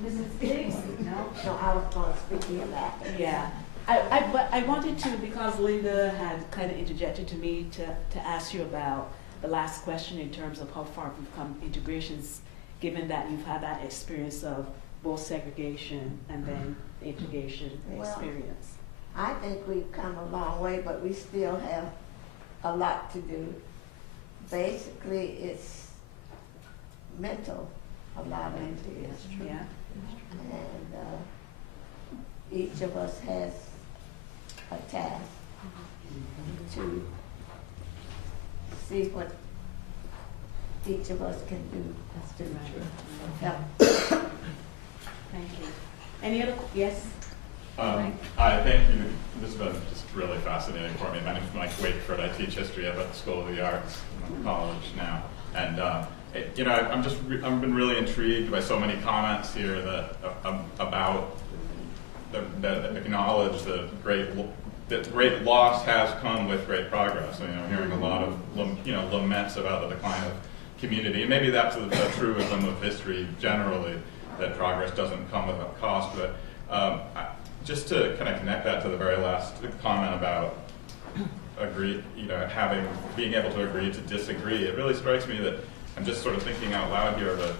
Mrs. Diggs? No, I was going to speak to you about it. Yeah. But I wanted to, because Linda had kind of interjected to me to ask you about the last question in terms of how far we've come integrations, given that you've had that experience of both segregation and then integration experience. I think we've come a long way, but we still have a lot to do. Basically, it's mental, a lot of it is. Yeah. And each of us has a task to see what each of us can do to help. Thank you. Any other, yes? Hi, thank you. This has been just really fascinating for me. My name is Mike Wakeford. I teach history up at the School of the Arts in college now. And, you know, I've been really intrigued by so many comments here that that acknowledge that great loss has come with great progress. You know, hearing a lot of laments about the decline of community, and maybe that's a truism of history generally, that progress doesn't come without cost. But just to kind of connect that to the very last comment about being able to agree to disagree, it really strikes me that I'm just sort of thinking out loud here that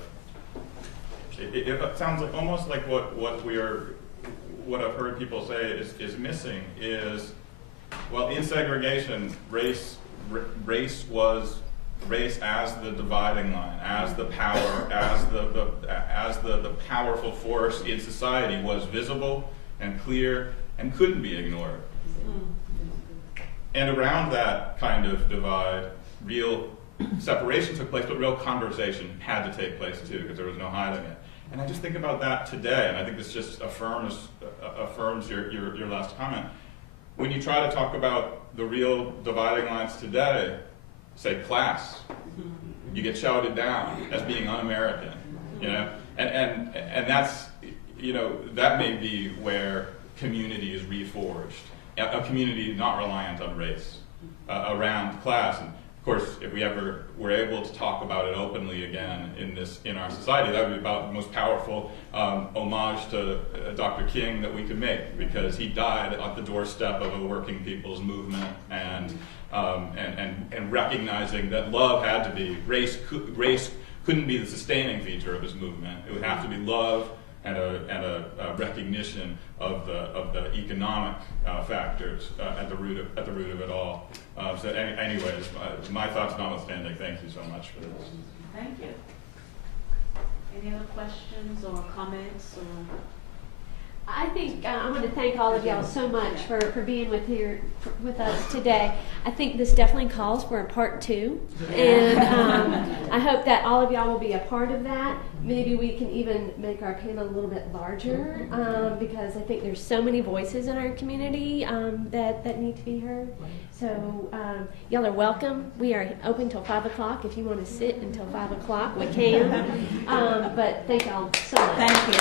it sounds like almost like what I've heard people say is missing is, well, in segregation, race was race as the dividing line, as the power, as the powerful force in society was visible and clear and couldn't be ignored. And around that kind of divide, real separation took place, but real conversation had to take place too, because there was no hiding it. And I just think about that today, and I think this just affirms your last comment. When you try to talk about the real dividing lines today, say class, you get shouted down as being un-American, you know, and that's, you know, that may be where community is reforged, a community not reliant on race, around class. And of course, if we ever were able to talk about it openly again in our society, that would be about the most powerful homage to Dr. King that we could make, because he died at the doorstep of a working people's movement, and recognizing that love had to be race couldn't be the sustaining feature of his movement. It would have to be love and a recognition of the economic factors at the root of it all. So anyways, my thoughts notwithstanding, thank you so much for this. Thank you. Any other questions or comments? Or? I think I want to thank all of y'all so much for being with us today. I think this definitely calls for a part 2, and I hope that all of y'all will be a part of that. Maybe we can even make our panel a little bit larger, because I think there's so many voices in our community that need to be heard. So y'all are welcome. We are open till 5 o'clock. If you want to sit until 5 o'clock, we can. But thank y'all so much. Thank you.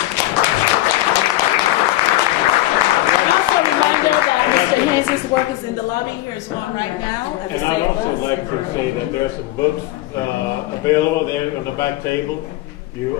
And also a reminder that Mr. Hayes' work is in the lobby. Here's one right now. And I'd also like to say that there are some books available there on the back table. You